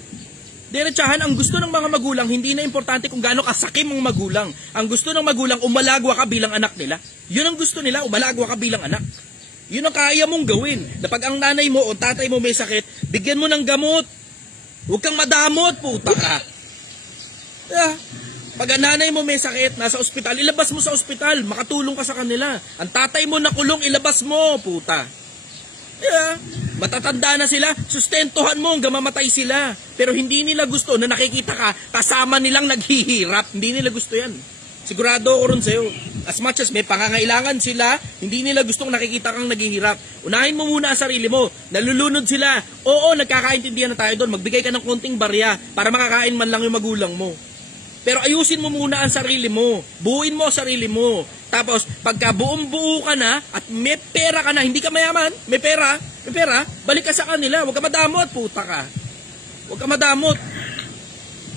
Diretsahan, ang gusto ng mga magulang, hindi na importante kung gaano kasakim ang magulang. Ang gusto ng magulang, umalagwa ka bilang anak nila. Yun ang gusto nila, umalagwa ka bilang anak. Yun ang kaya mong gawin. Na pag ang nanay mo o tatay mo may sakit, bigyan mo ng gamot. Huwag kang madamot, puta ka. Pag ang nanay mo may sakit, nasa ospital, ilabas mo sa ospital, makatulong ka sa kanila. Ang tatay mo nakulong, ilabas mo, puta. Matatanda na sila, sustentuhan mo hanggang mamatay sila. Pero hindi nila gusto na nakikita ka, kasama nilang naghihirap. Hindi nila gusto yan. Sigurado ako ron sa'yo. As much as may pangangailangan sila, hindi nila gustong nakikita kang naghihirap. Unahin mo muna ang sarili mo. Nalulunod sila. Oo, nagkakaintindihan na tayo doon. Magbigay ka ng konting barya para makakain man lang yung magulang mo. Pero ayusin mo muna ang sarili mo. Buuin mo ang sarili mo. Tapos, pagka buong-buo ka na at may pera ka na, hindi ka mayaman, may pera, balik ka sa kanila. Huwag ka madamot, puta ka. Huwag ka madamot.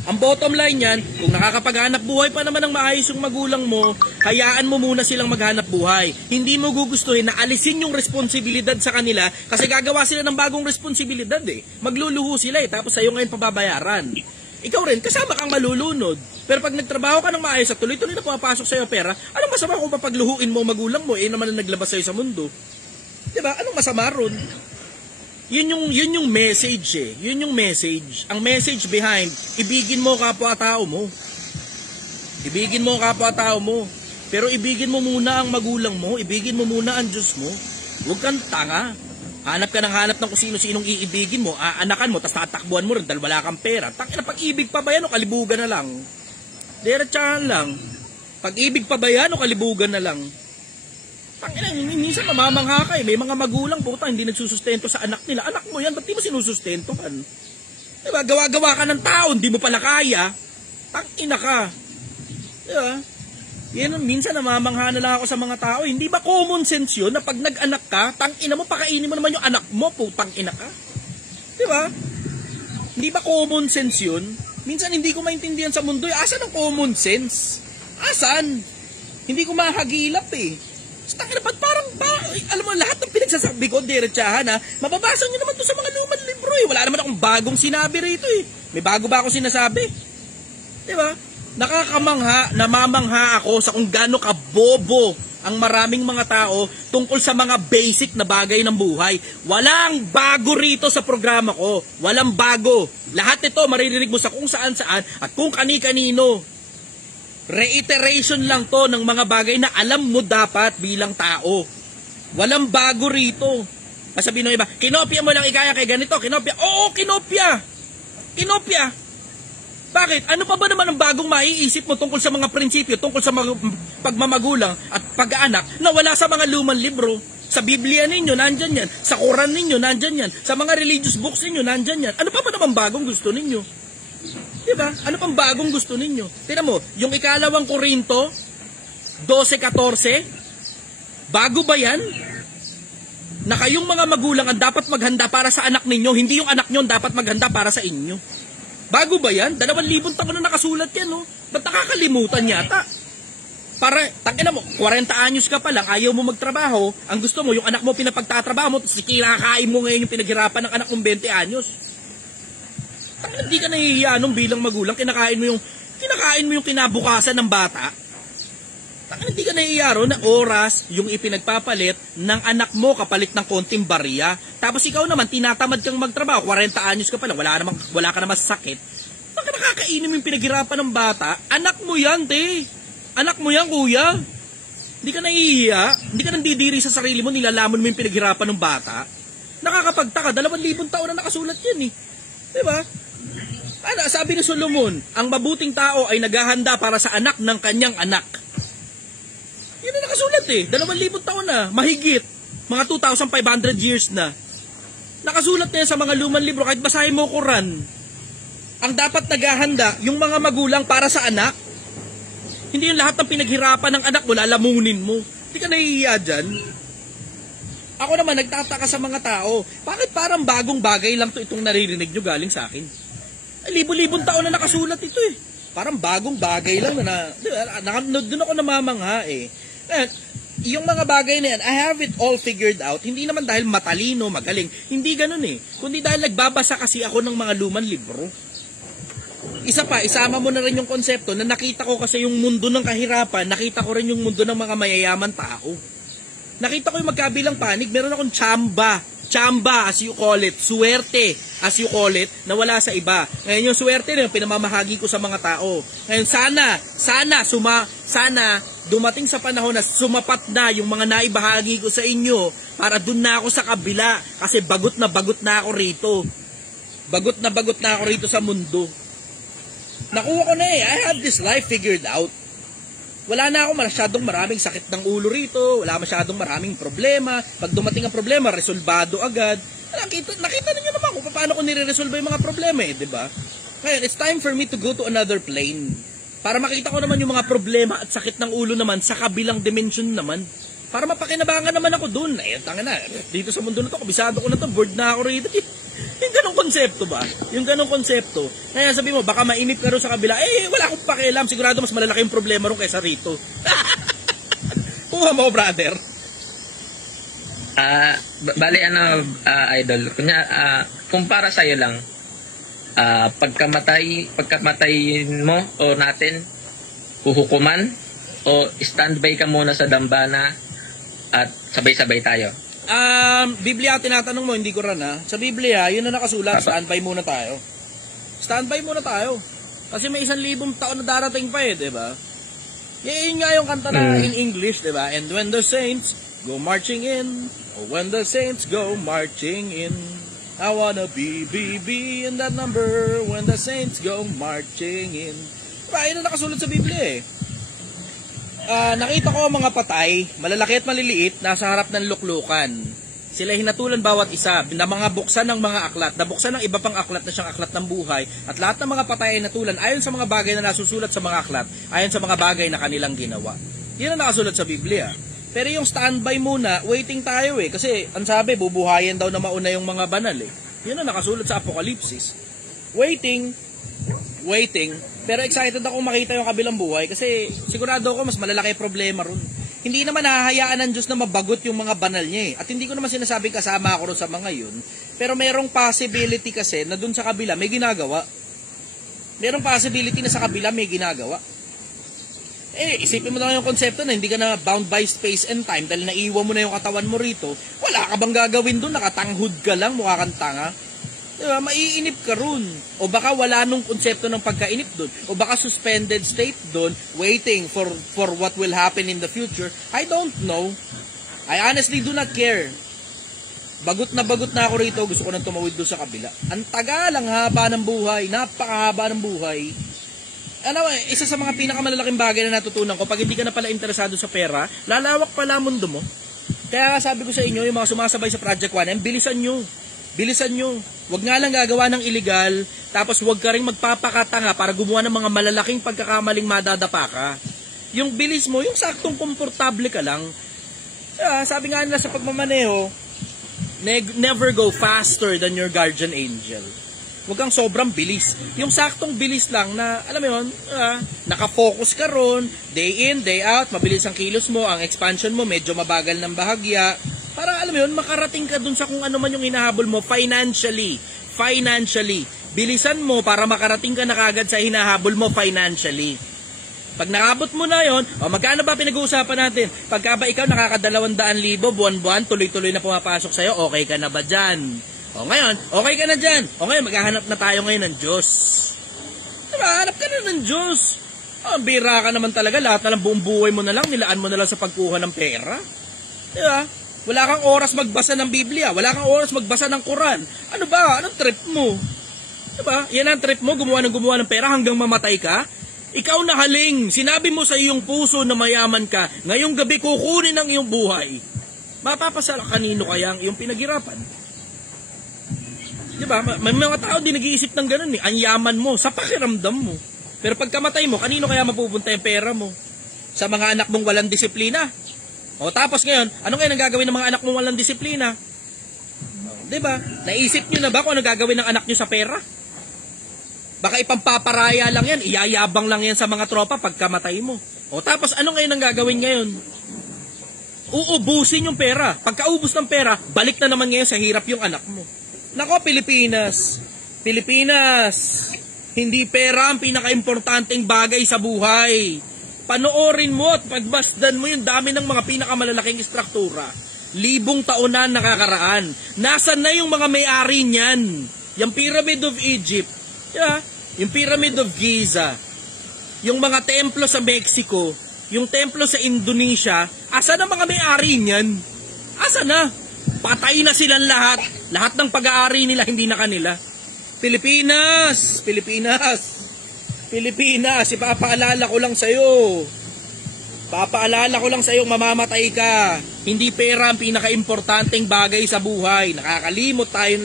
Ang bottom line yan, kung nakakapaghanap buhay pa naman ng maayos yung magulang mo, hayaan mo muna silang maghanap buhay. Hindi mo gugustuhin na alisin yung responsibilidad sa kanila kasi gagawa sila ng bagong responsibilidad eh. Magluluho sila eh, tapos sa'yo ngayon pababayaran. Ikaw rin, kasama kang malulunod. Pero pag nagtrabaho ka ng maayos at tuloy-tuloy na pumapasok sa'yo pera, anong masama kung papagluhuin mo magulang mo, naman na naglabas sa'yo sa mundo? Diba? Anong masama ron? Yun yung message eh. Yun yung message. Ang message behind, ibigin mo kapwa-tao mo. Ibigin mo kapwa-tao mo. Pero ibigin mo muna ang magulang mo, ibigin mo muna ang Diyos mo. Huwag kang tanga. Hanap ka ng hanap ng kung sino-sinong iibigin mo, aanakan mo, tapos tatakbuhan mo rin dahil wala kang pera. Tangina, pag-ibig pa ba yan o kalibugan na lang? Diretsahan lang. Pag-ibig pa ba yan o kalibugan na lang? Tangina, minsan mamamangha ka eh. May mga magulang po hindi nagsusustento sa anak nila. Anak mo yan, ba't di mo sinusustentohan? Diba? Gawa-gawa ka ng tao, hindi mo pala kaya. Tangina ka. Diba? Yan, minsan namamangha na lang ako sa mga tao. Hindi ba common sense yun na pag nag-anak ka, tangina mo, pakainin mo naman yung anak mo, putang ina ka. Diba? Hindi ba common sense yun? Minsan hindi ko maintindihan sa mundo. Asan ang common sense? Asan? Hindi ko mahagilap eh. Tangina, parang alam mo, lahat ng pinagsasabi ko, diretsahan ha, mababasa nyo naman to sa mga lumang libro eh. Wala naman akong bagong sinabi rito eh. May bago ba ako sinasabi? Diba? Nakakamangha, namamangha ako sa kung gaano kabobo ang maraming mga tao tungkol sa mga basic na bagay ng buhay. Walang bago rito sa programa ko. Walang bago. Lahat ito maririnig mo sa kung saan-saan at kung kani-kanino. Reiteration lang to ng mga bagay na alam mo dapat bilang tao. Walang bago rito. Sabihin ng iba, kinopya mo lang ikaya kay ganito, kinopya. Oo, kinopya. Kinopya. Bakit? Ano pa ba naman ang bagong maiisip mo tungkol sa mga prinsipyo, tungkol sa mga pagmamagulang at pag-aanak na wala sa mga lumang libro? Sa Biblia ninyo, nandyan yan. Sa Quran ninyo, nandyan yan. Sa mga religious books ninyo, nandyan yan. Ano pa ba naman bagong gusto ninyo? Diba? Ano pang bagong gusto ninyo? Tingnan mo, yung ikalawang Korinto, 12:14, bago ba yan? Na kayong mga magulang ang dapat maghanda para sa anak ninyo, hindi yung anak nyo dapat maghanda para sa inyo. Bago ba yan? 2,000 taon na nakasulat yan, no? Ba't nakakalimutan yata? tangina mo, 40 anyos ka pa lang, ayaw mo magtrabaho, ang gusto mo, yung anak mo pinapagtatrabaho mo, tapos kinakain mo ngayon yung pinaghirapan ng anak mong 20 anyos. Tangina, hindi ka nahihiya nung bilang magulang, kinakain mo yung kinabukasan ng bata. Tangina, hindi ka nahihiya ron na oras yung ipinagpapalit ng anak mo kapalit ng konting barya. Tapos ikaw naman, tinatamad kang magtrabaho, 40 anyos ka pa lang, wala ka naman sakit. Tangina, nakakainin mo yung pinaghirapan ng bata, anak mo yan, te. Anak mo yan, kuya. Hindi ka nahihiya. Hindi ka nandidiri sa sarili mo, nilalaman mo yung pinaghirapan ng bata. Nakakapagtaka, 2,000 taon na nakasulat yan eh. Diba? Sabi ni Solomon, ang mabuting tao ay naghahanda para sa anak ng kanyang anak. Yun ang nakasulat eh. 2,000 taon na, mahigit. Mga 2,500 years na. Nakasulat na yan sa mga lumang libro, kahit basahin mo Quran. Ang dapat naghahanda, yung mga magulang para sa anak. Hindi yung lahat ng pinaghirapan ng anak mo, lalamunin mo. Hindi ka nahihiya dyan. Ako naman, nagtataka sa mga tao, bakit parang bagong bagay lang to itong naririnig nyo galing sa akin? Libo-libong taon na nakasulat ito eh. Parang bagong bagay lang na doon ako namamangha eh. Yung mga bagay na yan, I have it all figured out. Hindi naman dahil matalino, magaling. Hindi ganun eh. Kundi dahil nagbabasa kasi ako ng mga lumang libro. Isa pa, isama mo na rin yung konsepto na nakita ko kasi yung mundo ng kahirapan, nakita ko rin yung mundo ng mga mayayaman tao. Nakita ko yung magkabilang panig, meron akong tsamba as you call it, suwerte as you call it, na wala sa iba. Ngayon yung suwerte na yung pinamamahagi ko sa mga tao. Ngayon sana dumating sa panahon na sumapat na yung mga naibahagi ko sa inyo para dun na ako sa kabila kasi bagot na ako rito. Bagot na ako rito sa mundo. Nakuha ko na eh. I have this life figured out. Wala na ako masyadong maraming sakit ng ulo rito. Wala masyadong maraming problema. Pag dumating ang problema, resolbado agad. Nakita niyo naman kung paano ko nire-resolve yung mga problema eh, di ba? Ngayon, it's time for me to go to another plane. Para makita ko naman yung mga problema at sakit ng ulo naman sa kabilang dimension naman. Para mapakinabangan naman ako dun. Eh, tanga na. Dito sa mundo na to, kabisado ko na to. Bored na ako rito. Yung ganong konsepto ba? Yung ganong konsepto. Kaya sabi mo, baka mainip ka rin sa kabila. Eh, wala akong pakialam. Sigurado mas malalaki yung problema rin kaysa rito. Kuha mo, brother. Idol. Kung para sa'yo lang, pagkamatay mo o natin, huhukuman o standby ka muna sa dambana at sabay-sabay tayo. Biblia tinatanong mo, hindi ko rin ha. Sa Biblia, yun na nakasulat, standby muna tayo. Standby muna tayo. Kasi may 1,000 taon na darating pa eh, diba? Yun nga yung kanta na in English, diba? And when the saints go marching in, oh, when the saints go marching in, I wanna be in that number, when the saints go marching in. Diba? Yun na nakasulat sa Biblia eh. Nakita ko mga patay, malalaki at maliliit, nasa harap ng luklukan. Sila hinatulan bawat isa, na mga buksan ng mga aklat, nabuksan ng iba pang aklat na siyang aklat ng buhay, at lahat ng mga patay ay natulan ayon sa mga bagay na nasusulat sa mga aklat, ayon sa mga bagay na kanilang ginawa. Yan ang nakasulat sa Biblia. Pero yung standby muna, waiting tayo eh, kasi ang sabi, bubuhayin daw na mauna yung mga banal eh. Yan ang nakasulat sa Apokalipsis. Waiting, pero excited ako makita yung kabilang buhay kasi sigurado ako mas malalaki problema ron. Hindi naman hahayaan ng Diyos na mabagot yung mga banal niya eh. At hindi ko naman sinasabing kasama ako ron sa mga yun. Pero mayroong possibility kasi na dun sa kabila may ginagawa. Mayroong possibility na sa kabila may ginagawa. Eh, isipin mo na yung konsepto na hindi ka na bound by space and time dahil naiwan mo na yung katawan mo rito. Wala ka bang gagawin dun? Nakatanghod ka lang, mukha kang tanga. Diba, maiinip ka ron. O baka wala nung konsepto ng pagkainip dun. O baka suspended state dun, waiting for what will happen in the future. I don't know. I honestly do not care. Bagot na ako rito. Gusto ko nang tumawid doon sa kabila. Ang tagal, ang haba ng buhay. Napakahaba ng buhay. Isa sa mga pinakamalalaking bagay na natutunan ko, pag hindi ka na pala interesado sa pera, lalawak pala mundo mo. Kaya sabi ko sa inyo, yung mga sumasabay sa Project 1M, bilisan nyo. Huwag nga lang gagawa ng illegal, tapos huwag ka rin magpapakatanga para gumawa ng mga malalaking pagkakamaling madadapa ka. Yung bilis mo, yung saktong komportable ka lang. Sabi nga nila sa pagmamaneho, never go faster than your guardian angel. Huwag kang sobrang bilis. Yung saktong bilis lang na, alam mo yun, nakafocus ka ron, day in, day out, mabilis ang kilos mo, ang expansion mo, medyo mabagal ng bahagya. Para, alam mo yun, makarating ka dun sa kung ano man yung hinahabol mo financially. Bilisan mo para makarating ka na kagad sa hinahabol mo financially. Pag nakabot mo na yon, magkano ba pinag-uusapan natin? Pagka ba ikaw nakaka-200,000 buwan-buwan, tuloy-tuloy na pumapasok sa'yo, okay ka na ba dyan? O ngayon, okay ka na dyan. O ngayon, maghahanap na tayo ngayon ng Diyos. Diba, hanap ka na ng Diyos. Bira ka naman talaga, lahat na lang buong buhay mo na lang, nilaan mo na lang sa pagkuha ng pera. Diba? Wala kang oras magbasa ng Biblia, wala kang oras magbasa ng Quran. Ano ba? Anong trip mo? Diba? Yan ang trip mo, gumawa ng pera hanggang mamatay ka. Ikaw na haling, sinabi mo sa iyong puso na mayaman ka, ngayong gabi kukunin ang iyong buhay. Mapapasala kanino kaya ang iyong pinaghirapan? Diba? May mga tao din nag-iisip ng ganun eh. Ang yaman mo, sa pakiramdam mo. Pero pagkamatay mo, kanino kaya mapupunta yung pera mo? Sa mga anak mong walang disiplina. O tapos ngayon, ano ngayon ang gagawin ng mga anak mong walang disiplina? Diba? Naisip nyo na ba kung ano gagawin ng anak nyo sa pera? Baka ipampaparaya lang yan, iyayabang lang yan sa mga tropa pagkamatay mo. O tapos ano ngayon ang gagawin ngayon? Uubusin yung pera. Pagkaubos ng pera, balik na naman ngayon sa hirap yung anak mo. Nako, Pilipinas, hindi pera ang pinaka-importanteng bagay sa buhay. Panoorin mo at pagbasdan mo yung dami ng mga pinakamalalaking istruktura. 1,000 taon na nakakaraan. Nasaan na yung mga may-ari niyan? Yung Pyramid of Egypt, yung Pyramid of Giza, yung mga templo sa Mexico, yung templo sa Indonesia, asa na mga may-ari niyan? Asa na? Patay na silang lahat. Lahat ng pag-aari nila hindi na kanila. Pilipinas, ipapaalala ko lang sa'yo. Mamamatay ka. Hindi pera ang pinaka-importanteng bagay sa buhay. Nakakalimot tayong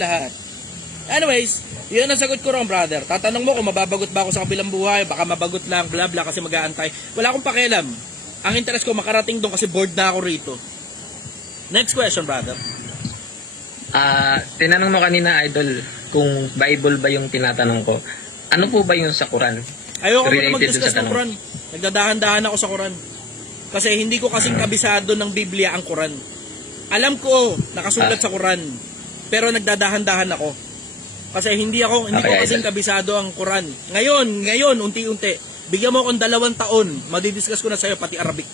lahat. Anyways, yun ang sagot ko ron, brother. Tatanong mo kung mababagot ba ako sa kabilang buhay, baka mabagot lang, bla bla, kasi mag-aantay. Wala akong pakialam. Ang interest ko makarating doon kasi bored na ako rito. Next question, brother. Tinanong mo kanina, Idol, kung Bible ba yung tinatanong ko. Ano po ba yung sa Quran? Ayoko na mag-discuss ng Quran. Nagdadahan-dahan ako sa Quran. Kasi hindi ko kasing kabisado ng Biblia ang Quran. Alam ko, nakasulat sa Quran. Pero nagdadahan-dahan ako. Kasi hindi ko kasing kabisado ang Quran. Ngayon, unti-unti. Bigyan mo akong 2 taon, madidiscuss ko na sa'yo pati Arabic.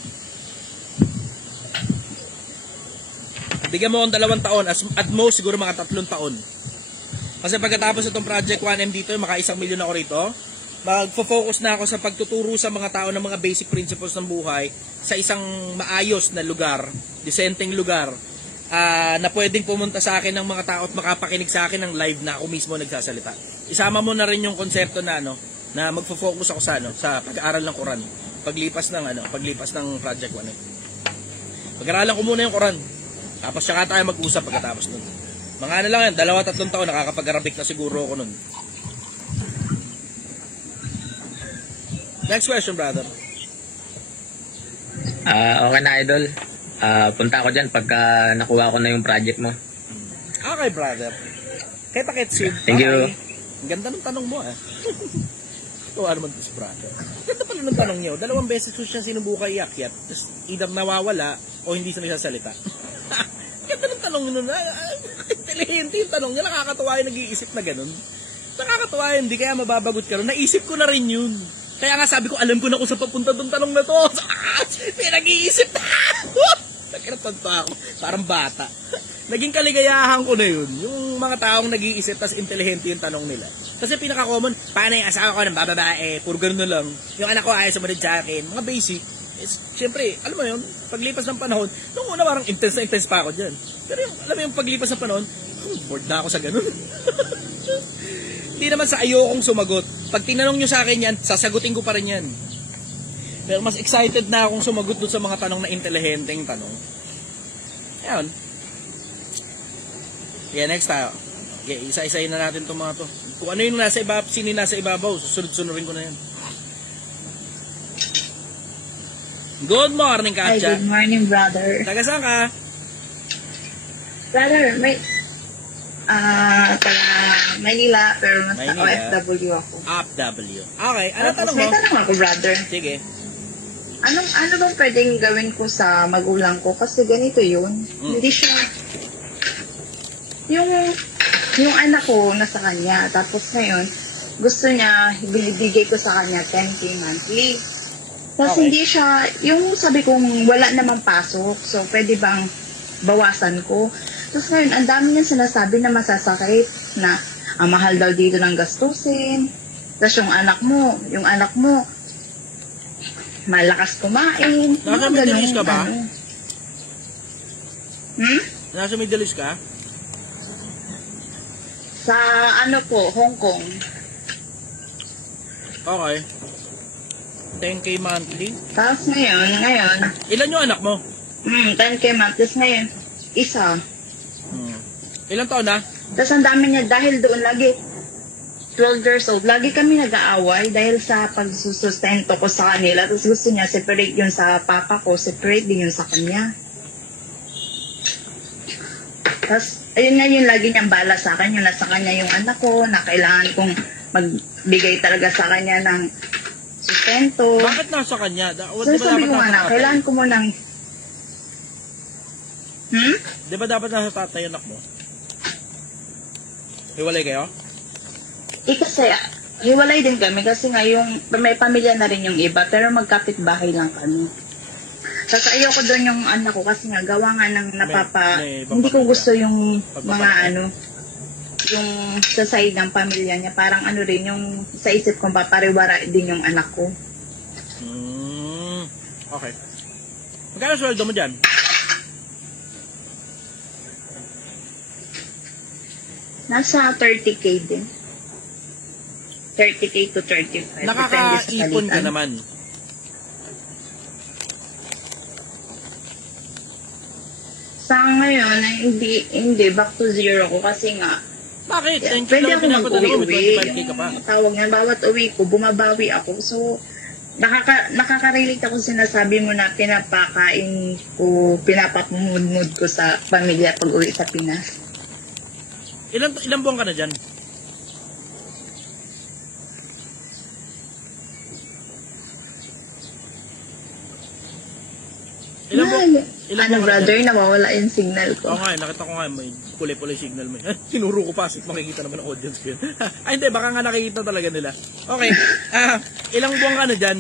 Bigyan mo akong 2 taon, at most siguro mga 3 taon. Kasi pagkatapos itong Project 1M dito, maka 1 milyon ako rito, magfo-focus na ako sa pagtuturo sa mga tao ng mga basic principles ng buhay sa isang maayos na lugar, disenteng lugar, na pwedeng pumunta sa akin ng mga tao at makapakinig sa akin ng live na ako mismo nagsasalita. Isama mo na rin yung konsepto na na magfo-focus ako sa pag-aaral ng Quran paglipas ng Project 1M. Pag-aaralan ko muna yung Quran. Tapos saka tayo mag-usap pagkatapos nun. Mga lang yan, 2-3 taon nakakapag-Arabic na siguro ako nun. Next question, brother. Okay na, Idol. Punta ako dyan pagka nakuha ko na yung project mo. Okay, brother. Kaya paketsid. Thank you. Ang ganda ng tanong mo, Tuwa naman ito si brother. Ganda pala ng tanong niyo. 2 beses ko siya sinubukan iakyat. Tapos either nawawala o hindi siya nagsasalita. Ganda ng tanong nyo na. Intelihente yung tanong niya. Nakakatawa yung nag-iisip na ganun. Nakakatawa yun. Hindi kaya mababagot ka rin. Naisip ko na rin yun. Kaya nga sabi ko, alam ko na kung sa papunta doon tanong na to. May nag-iisip na. Nakinatanta ako. Parang bata. Naging kaligayahan ko na yun. Yung mga taong nag-iisip tas intelihente yung tanong nila. Kasi pinaka-common, paano yung asawa ko ng bababae? Puro ganun na lang. Yung anak ko ayaw sumunod sa akin. Mga basic. Siyempre, alam mo yun, paglipas ng panahon, nung una parang intense na intense pa ako dyan. Pero yung, alam mo yung paglipas ng panahon, bored na ako sa ganun. Hindi naman sa ayokong sumagot. Pag tinanong nyo sa akin yan, sasagutin ko pa rin yan. Pero mas excited na akong sumagot dun sa mga tanong na intelihenteng tanong. Ayan. Yeah, next tayo. Okay, isa-isayin na natin itong mga to. Kung ano yung nasa ibabaw, sino yung nasa ibabaw, susunod-sunurin ko na yan. Good morning, Katja. Hi, good morning, brother. Taga saan ka? Brother, Taga Manila, pero nasa OFW ako. OFW. Okay, ano Tapos tanong mo? may tanong ako, brother. Sige. Ano bang pwedeng gawin ko sa magulang ko? Kasi ganito yun. Hindi siya... Yung anak ko nasa kanya. Tapos ngayon, gusto niya, binibigay ko sa kanya 10K monthly. Tapos hindi siya... Yung sabi kong wala namang pasok. So, pwede bang bawasan ko? Tapos ngayon, ang dami niya sinasabi na masasakit. Na ang mahal daw dito ng gastusin. Tapos yung anak mo, malakas kumain. Nasa Middle East ka ba? Nasa Middle East ka? Sa Hong Kong. Okay. 10K monthly? Tapos ngayon. Ilan yung anak mo? 10K monthly. Tapos ngayon, isa. Ilang taon na? Tapos ang dami niya dahil doon lagi 12 years old. Lagi kami nag-aaway dahil sa pagsusustento ko sa kanila. Tapos gusto niya separate yun sa papa ko, separate din yun sa kanya. Tapos, ayun nga yung lagi niyang bala sa akin, yung nasa kanya yung anak ko, na kailangan kong magbigay talaga sa kanya ng sustento. Bakit nasa kanya? So, sabi ko nga na, kailangan ko mo ng... Di ba dapat nasa tatay anak mo? Hiwalay kayo? Kasi, hiwalay din kami kasi nga yung, may pamilya na rin yung iba, pero magkapit-bahay lang kami. Tapos ayoko doon yung anak ko kasi nga gawa nga ng hindi ko gusto yung mga yung sa side ng pamilya niya, parang rin yung sa isip kong papariwara din yung anak ko. Okay. Magkano sweldo mo dyan? Nasa 30K din. 30K to 35. Nakakaipon ka naman. Sa ngayon, hindi, back to zero ko kasi nga. Bakit? Yeah, pwede ako mag-uwi-uwi. Tawag nga, bawat uwi ko, bumabawi ako. So, nakaka-relate ako sinasabi mo na pinapakain ko, pinapamudmud ko sa pamilya pag uwi sa Pinas. Ilang buwan ka na dyan? Brother, nawawala yung signal ko. Oo nga, nakita ko nga, may kulay-pulay signal mo. Tinuro ko pa, makikita naman ng audience ko yun. Ay hindi, baka nga nakikita talaga nila. Okay, ilang buwan ka na dyan?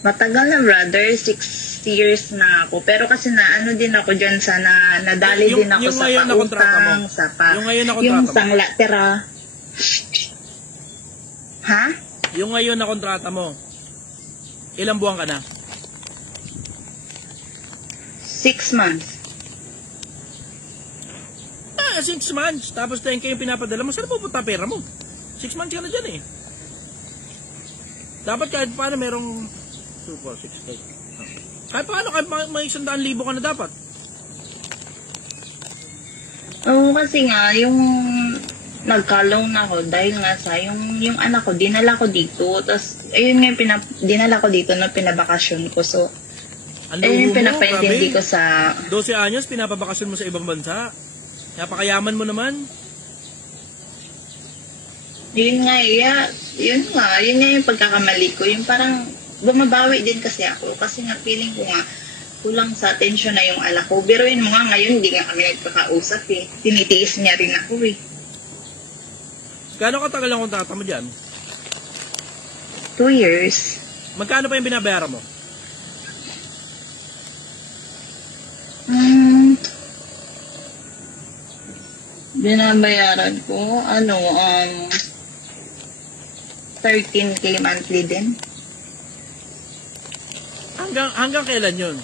Matagal na, brother, 6 years na ako. Pero kasi din ako dyan sa nadali din ako sa pautang, yung sanglatera. Ha? Yung ngayon na kontrata mo, ilang buwan ka na? 6 months. 6 months. Tapos 10K yung pinapadala mo. Saan pupunta pera mo? 6 months ka na dyan eh. Dapat kahit paano merong 6K. Kahit paano, kahit may 100,000 ka na dapat. Oo, kasi nga, yung nagka-loan ako dahil nga sa yung anak ko, dinala ko dito. Tapos, ayun nga dinala ko dito na pinabakasyon ko. So, ayun yung pinapaintindi ko sa... 12 anyos, pinapabakasyon mo sa ibang bansa. Napakayaman mo naman. Yun nga yung pagkakamali ko. Yung parang bumabawi din kasi ako. Kasi nga feeling ko nga, kulang sa atensyon na yung anak ko. Pero yun mo nga, ngayon hindi nga kami nagkakausap eh. Tinitiis niya rin ako eh. Gano'ng katagal ang kontrata mo dyan? 2 years. Magkano pa yung binabayaran mo? Binabayaran ko, 13K monthly din. Hanggang kailan yun?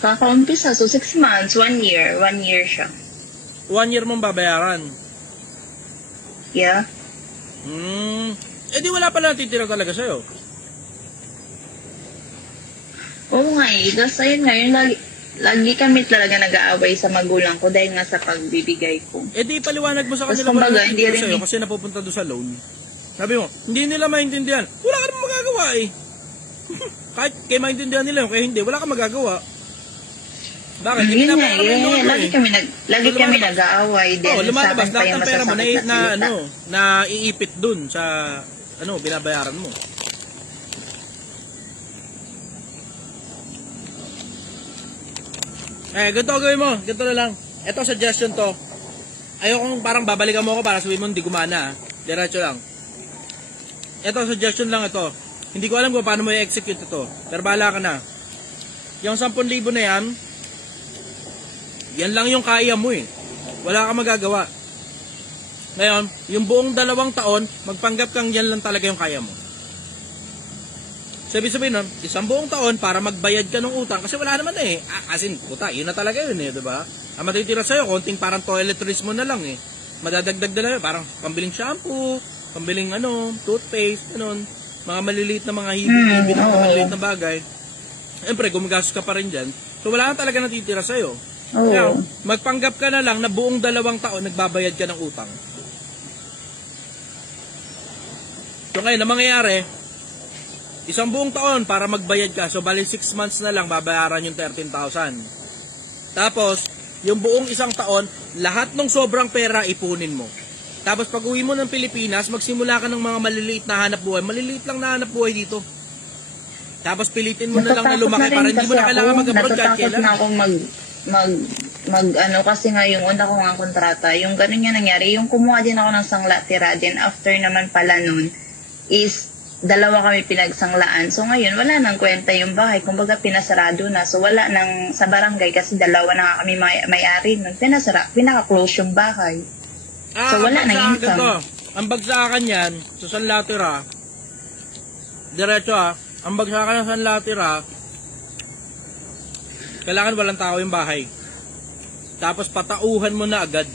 Kaka-umpisa, so 6 months, 1 year. 1 year siya. 1 year mong babayaran? Yeah. Di wala pala natitira talaga sa'yo. Oo nga eh. Kasi ayun nga, lagi kami talaga nag-aaway sa magulang ko dahil nga sa pagbibigay ko. Di paliwanag mo sa kanila wala natitira sa'yo kasi napupunta doon sa loan. Sabi mo, hindi nila maintindihan. Wala ka naman magagawa eh. Kahit kayo maintindihan nila yun, kaya hindi, wala kang magagawa. Bakit? Yun nga, lagi kami nag-aaway din. Lumalabas lahat ng pera mo na iipit dun sa binabayaran mo. Ganito gawin mo. Ganito na lang. Ito, suggestion to. Ayokong parang babalikan mo ako para sabihin mo hindi gumana. Diretso lang. Ito, suggestion lang ito. Hindi ko alam kung paano mo i-execute ito. Pero bahala ka na. Yung 10,000 na yan lang yung kaya mo eh. Wala ka magagawa. Ngayon, yung buong 2 taon, magpanggap kang yan lang talaga yung kaya mo. Sabi-sabihin nun, 1 buong taon para magbayad ka ng utang kasi wala naman eh. As in, puta, yun na talaga yun eh, diba? Ang matitira sa'yo, konting parang toiletries mo na lang eh. Madadagdag na lang, parang pambiling shampoo, pambiling toothpaste, mga maliliit na mga hibit-hibit na mga maliliit na bagay. Siyempre, gumagastos ka pa rin dyan. So, wala na talaga natitira sa'yo. Kaya, magpanggap ka na lang na buong 2 taon nagbabayad ka ng utang. So, ngayon, ang mangyayari, 1 buong taon para magbayad ka. So, bali 6 months na lang babayaran yung 13,000. Tapos, yung buong 1 taon, lahat ng sobrang pera ipunin mo. Tapos, pag uwi mo ng Pilipinas, magsimula ka ng mga maliliit na hanap buhay. Maliliit lang na hanap buhay dito. Tapos, pilitin mo na lang na lumaki para hindi mo na kailangan mag-abroad kahit kailan. Natatakot na akong kasi nga yung una ko nga kontrata, yung ganun yung nangyari. Yung kumuha din ako ng sangla-tira din after naman pala nun is 2 kami pinagsanglaan. So ngayon, wala nang kwenta yung bahay. Kumbaga, pinasarado na. So wala nang sa barangay kasi 2 na nga kami may-ari. Pinaka-close yung bahay. So wala nang income. Ang bagsakan yan, sa San Latira, diretso ang bagsakan ng San Latira, kailangan walang tao yung bahay. Tapos patauhan mo na agad.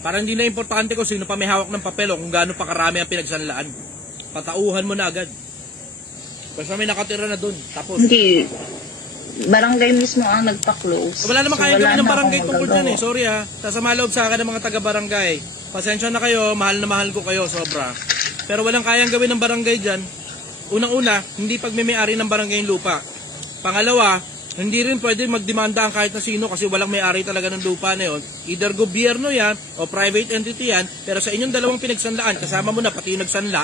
Para hindi na importante kung sino pa may hawak ng papel o kung gaano pa karami ang pinagsanlaan. Patauhan mo na agad. Basta may nakatira na dun. Tapos, hindi. Barangay mismo ang nagpa-close. Wala naman kayang gawin ng barangay tungkol dyan eh. Sorry sasama loob sa akin ng mga taga-barangay. Pasensya na kayo, mahal na mahal ko kayo, sobra. Pero walang kayang gawin ng barangay dyan. Unang-una, hindi pagmimay-ari ng barangay yung lupa. Pangalawa, hindi rin pwede magdemanda ang kahit na sino kasi walang may-ari talaga ng lupa na yun. Either gobyerno yan o private entity yan. Pero sa inyong 2 pinagsanlaan, kasama mo na pati yung nagsanla,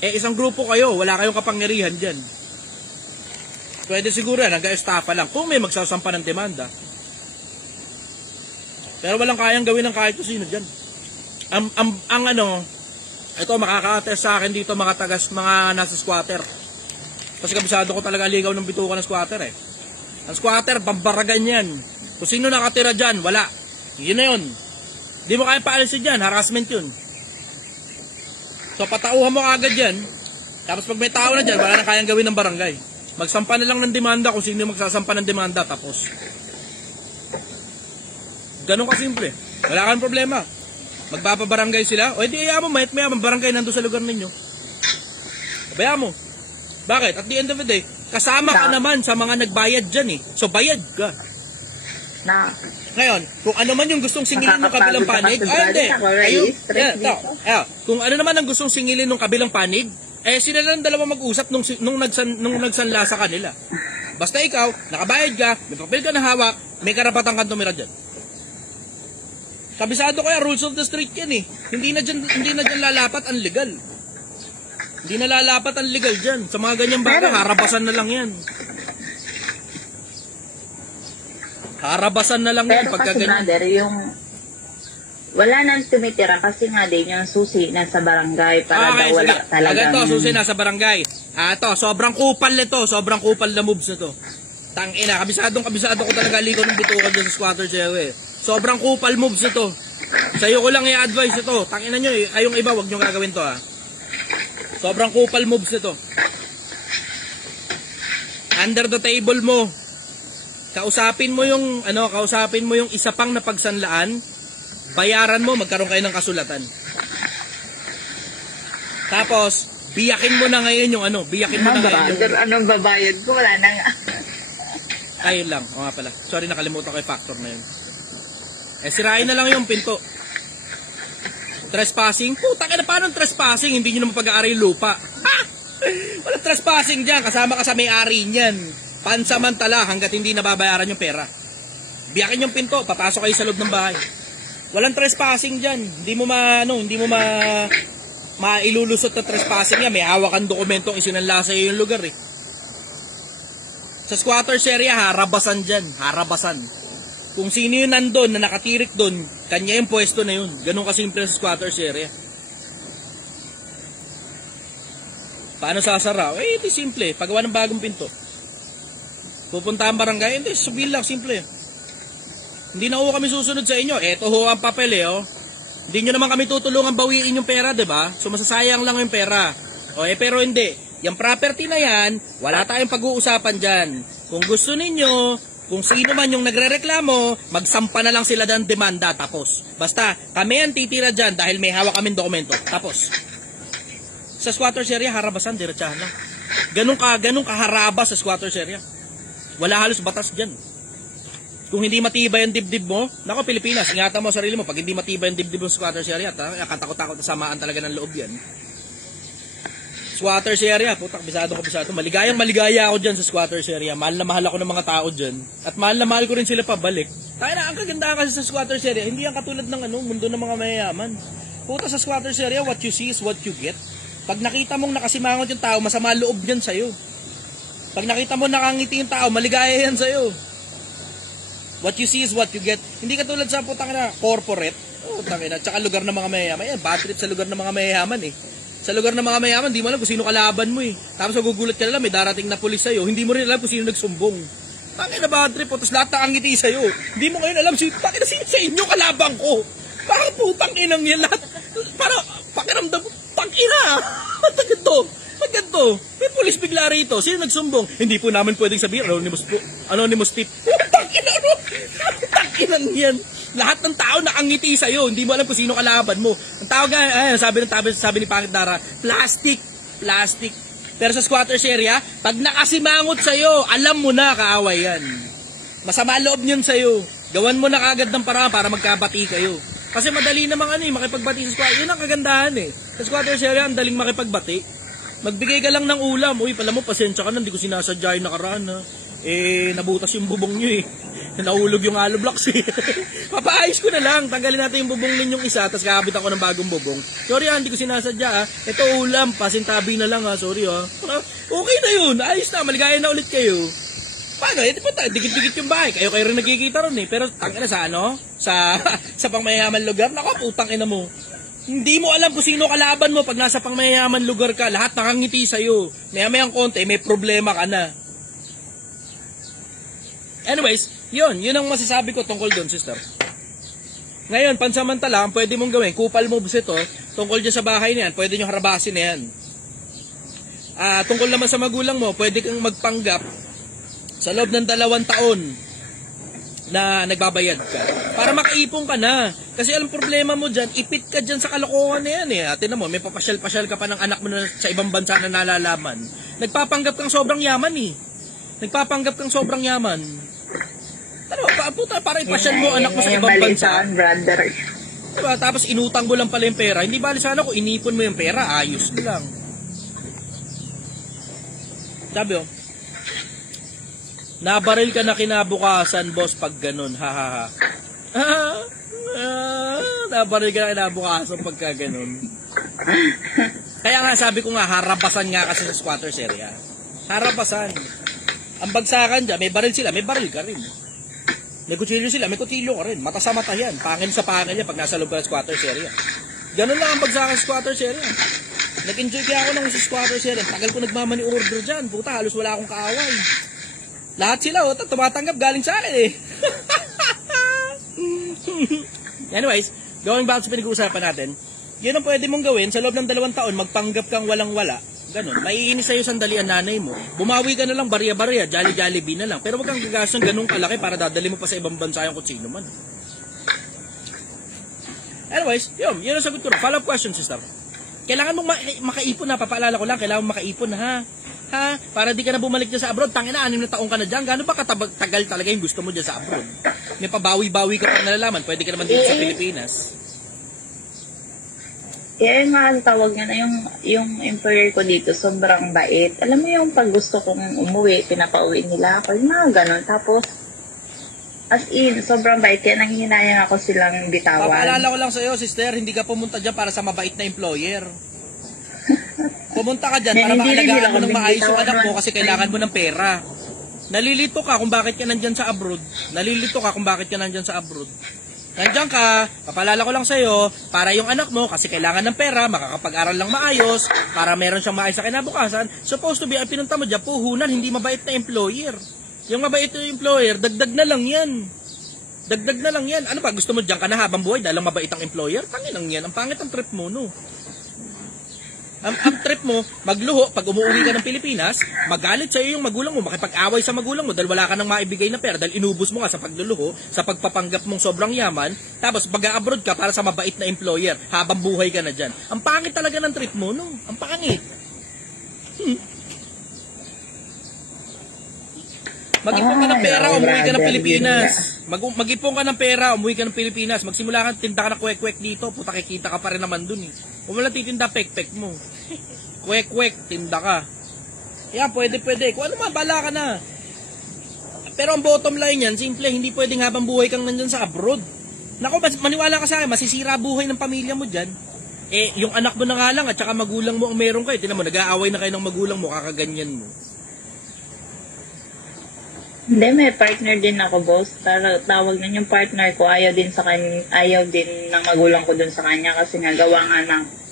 isang grupo kayo, wala kayong kapangyarihan dyan. Pwede siguro yan, nag-estafa lang kung may magsasampa ng demanda. Pero walang kayang gawin ng kahit sino dyan. Ito makaka-attest sa akin dito mga nasa squatter. Kasi kabisado ko talaga ligaw ng bituka ng squatter eh. Ang squatter, pambaragan yan. Kung sino nakatira dyan, wala. Yun na yun. Di mo kaya paalisin dyan, harassment yun. So patauhan mo agad yan. Tapos pag may tao na dyan, wala na kayang gawin ng barangay. Magsampa na lang ng demanda kung sino magsasampa ng demanda. Tapos ganun kasimple. Wala kang problema. Magpapabarangay sila. O hindi iya mo, mayat-maya barangay nandun sa lugar ninyo. Bayaan mo. Bakit? At the end of the day, kasama ka naman sa mga nagbayad dyan eh. So bayad ka. Ngayon, kung ano man yung gustong singilin ng kabilang panig, kung ano naman ang gustong singilin ng kabilang panig, sila lang 2 mag-usap nung nagsanla sa kanila. Basta ikaw, nakabayad ka, may papel ka na hawak, may karapatan kang tumira dyan. Kabisado kaya, rules of the street yan eh. Hindi na dyan lalapat ang legal. Hindi na lalapat ang legal dyan. Sa mga ganyang bagay, harabasan na lang yan. Harabasan na lang yan pagka ganyan. Brother, yung wala nang tumitira kasi nga din yung susi nasa barangay para daw wala talaga. Agad susi nasa barangay. Sobrang kupal nito, sobrang kupal na moves nito. Tangina, kabisado ko talaga ligaw ng bitukan dyan sa squatter jail eh. Sobrang kupal moves nito. Sa'yo ko lang i-advise ito. Tangina nyo eh, kayong iba, wag nyo gagawin to Sobrang kupal moves nito. Under the table mo. Kausapin mo yung isa pang napagsanlaan, bayaran mo, magkaroon kayo ng kasulatan. Tapos, biyakin mo na ngayon yung biyakin mo na ngayon yung... Anong babayad ko? Wala na nga. Ayun lang, nga pala. Sorry, nakalimutan ko yung factor na yun. Sirain na lang yung pinto. Trespassing? Puta ka na, paano trespassing? Hindi nyo naman pag-aari yung lupa. Walang trespassing dyan. Kasama ka sa may-ari niyan. Pansamantala hanggat hindi nababayaran yung pera. Biyakin yung pinto, papasok kayo sa loob ng bahay. Walang trespassing dyan. Hindi mo mailulusot na trespassing yan. May hawakan dokumentong isinanla sa iyo yung lugar eh. Sa squatters area, harabasan dyan. Harabasan. Kung sino yung nandun na nakatirik doon, kanya yung pwesto na yun. Ganun kasimple sa squatters area. Paano sasara? Eh, hindi simple. Pagawa ng bagong pinto. Pupunta ang barangay, hindi, sabihin lang, simple. Hindi na ho kami susunod sa inyo. Eto ho ang papel eh, oh. Hindi nyo naman kami tutulungan bawiin yung pera, diba? So masasayang lang yung pera. O eh, pero hindi. Yung property na yan, wala tayong pag-uusapan dyan. Kung gusto ninyo, kung sino man yung nagre-reklamo, magsampa na lang sila ng demanda, tapos. Basta, kami ang titira dyan dahil may hawak kaming dokumento. Tapos. Sa squatters area, harabasan, diretsahan lang. Ganun kaharabas sa squatters area. Wala halos batas dyan. Kung hindi matibay ang dibdib mo, nako Pilipinas, ingatan mo sarili mo, pag hindi matibay ang dibdib mo sa squatters area, katakot-takot na samaan talaga ng loob yan. Squatters area, putak, bisado ko bisado. Maligaya ako dyan sa squatters area. Mahal na mahal ako ng mga tao dyan. At mahal na mahal ko rin sila pabalik. Tayo na, ang kagandahan kasi sa squatters area, hindi yan katulad ng mundo ng mga mayayaman. Puta, sa squatters area, what you see is what you get. Pag nakita mong nakasimangot yung tao, masama loob yan sa'yo. Pag nakita mo nakangiti yung tao, maligaya yan sa'yo. What you see is what you get. Hindi katulad sa putang na corporate. Putang ina, tsaka lugar ng mga mayayaman. Bad trip sa lugar ng mga mayayaman eh. Sa lugar ng mga mayaman, hindi mo alam kung sino kalaban mo eh. Tapos magugulat ka na lang, may darating na pulis sa'yo. Hindi mo rin alam kung sino nagsumbong. Tangina bad trip, tapos lahat nakangiti sa'yo. Hindi mo ngayon alam, tangina sino sa inyo kalabang ko. Bakit putang inang yan lahat? Para pakiramdam, tangina. Ganito. May pulis bigla rito. Sino nagsumbong? Hindi po namin pwedeng sabihin. Anonymous po. Anonymous tip. Tangina no. Tanginang yan. Lahat ng tao nakangiti sa'yo. Hindi mo alam kung sino kalaban mo. Ang tawag nga, sabi ni Pangit Dara, plastic. Pero sa squatters area, pag nakasimangot sa'yo, alam mo na kaaway yan. Masama loob niyon sa'yo. Gawan mo na kagad ng paraan para magkabati kayo. Kasi madali namang makipagbati sa squatters. Yun ang kagandahan eh. Sa squatters area, ang daling makipagbati. Magbigay ka lang ng ulam. Uy, pala mo, pasensya ka na, hindi ko sinasadya yung nakaraan ha. Nabutas yung bubong nyo eh. Nahulog yung hollow blocks eh. Papaayos ko na lang. Tanggalin natin yung bubong ninyong isa, tapos kakabit ako ng bagong bubong. Sorry ha, hindi ko sinasadya ha. Ito ulam, pasintabi na lang ha. Sorry ha. Okay na yun. Ayos na, maligaya na ulit kayo. Paano? Ito pa tayo, dikit-dikit yung bahay. Kayo rin nagkikita ron eh. Pero tangina sa sa pangmayaman lugar, nako putang ina mo. Hindi mo alam kung sino kalaban mo pag nasa pangmayaman lugar ka. Lahat nakangiti sa'yo. Maya-mayang konti, may problema ka na. Anyways, yun ang masasabi ko tungkol doon, sister. Ngayon, pansamantala, ang pwede mong gawin, kupal moves ito, tungkol dyan sa bahay na yan, pwede nyo harabasin na yan. Tungkol naman sa magulang mo, pwede kang magpanggap sa loob ng 2 taon na nagbabayad ka. Para makaipon ka na. Kasi ang problema mo dyan, ipit ka dyan sa kalokohan na yan eh. Atin mo, may papasyal-pasyal ka pa ng anak mo na sa ibang bansa na nalalaman. Nagpapanggap kang sobrang yaman eh. Ano, puta, para ipasyal mo anak mo sa ibang bansa. Diba? Tapos inutang mo lang pala yung pera. Hindi bali sana kung inipon mo yung pera, ayos lang. Sabi oh, nabaril ka na kinabukasan, boss, pag ganun. Ha. Nabaril ka na kinabukasan pagka ganun. Kaya nga sabi ko nga, harabasan nga kasi sa squatters area. Harabasan. Ang bagsakan dyan, may baril sila, may baril ka rin. May kutsilyo sila, may kutsilyo ka rin. Mata sa mata yan. Pangil sa pangil yan pag nasa loob ka ng squatters area. Ganun lang ang bagsakan sa squatters area. Nag-enjoy kaya ako ng sa squatters area. Tagal ko nagmamani order dyan. Puta, halos wala akong kaaway. Lahat sila, tumatanggap galing sa akin eh. Anyways, going back sa pinag-uusapan natin, yun ang pwede mong gawin sa loob ng 2 taon, magpanggap kang walang-wala. Ganun, maiinis sa'yo sandali ang nanay mo. Bumawi ka na lang, barya-barya, jolly-jollibee na lang. Pero wag kang gagastos ng ganung kalaki para dadali mo pa sa ibang bansa yung kutsino man. Anyways, yun ang sagot ko na. Follow-up question, sister. Kailangan mong makaipon na, papaalala ko lang, kailangan mong makaipon na ha, para di ka na bumalik dyan sa abroad. Tangina, 6 na taong ka na dyan. Gano'n ba katagal talaga yung gusto mo dyan sa abroad? May pabawi-bawi ka pang nalalaman. Pwede ka naman dito sa Pilipinas. nga ang tawag niya na yung employer ko dito, sobrang bait. Alam mo yung pag gusto kong umuwi, pinapauwi nila ako, yung mga ganon. Tapos, as in, sobrang bait. Kaya nanghihinayang ako silang bitawan. Papaalala ko lang sa'yo, sister, hindi ka pumunta dyan para sa mabait na employer. Pumunta ka dyan para maalagaan mo ng maayos yung anak mo kasi kailangan mo ng pera. Nalilito ka kung bakit ka nandyan sa abroad. Nandiyan ka, papalala ko lang sa'yo, para yung anak mo, kasi kailangan ng pera, makakapag-aral lang maayos, para meron siyang maayos sa kinabukasan, supposed to be, ang pinunta mo dyan, puhunan, hindi mabait na employer. Yung mabait na employer, dagdag na lang yan. Ano ba, gusto mo dyan ka na habang buhay dahil lang mabait ang employer? Tangin lang yan, ang pangit ang trip mo, no? Ang trip mo, magluho, pag umuwi ka ng Pilipinas, magalit sa'yo yung magulang mo, makipag-away sa magulang mo dahil wala ka nang maibigay na pera dahil inubos mo nga sa pagluluho, sa pagpapanggap mong sobrang yaman, tapos pag-abroad ka para sa mabait na employer habang buhay ka na dyan. Ang pangit talaga ng trip mo, no? Ang pangit. Mag-ipon ka ng pera, umuwi ka ng Pilipinas. Mag-ipon ka ng pera, umuwi ka ng Pilipinas. Magsimula ka, tinda ka na kwek-kwek dito. Puta, kikita ka pa rin naman dun eh. Kung wala titinda, pek-pek mo. Kwek-kwek, tinda ka. Yan, pwede. Kung ano man, bala ka na. Pero ang bottom line yan, simple, hindi pwedeng habang buhay kang nandyan sa abroad. Naku, maniwala ka sa akin, masisira buhay ng pamilya mo dyan. Eh, yung anak mo na nga lang at saka magulang mo ang meron kayo. Tinan mo, nag-aaway na kayo ng magulang mo, kakaganyan mo. Hindi, may partner din ako, boss. Tawag na yung partner ko, ayaw din ng magulang ko dun sa kanya kasi nga gawa nga ng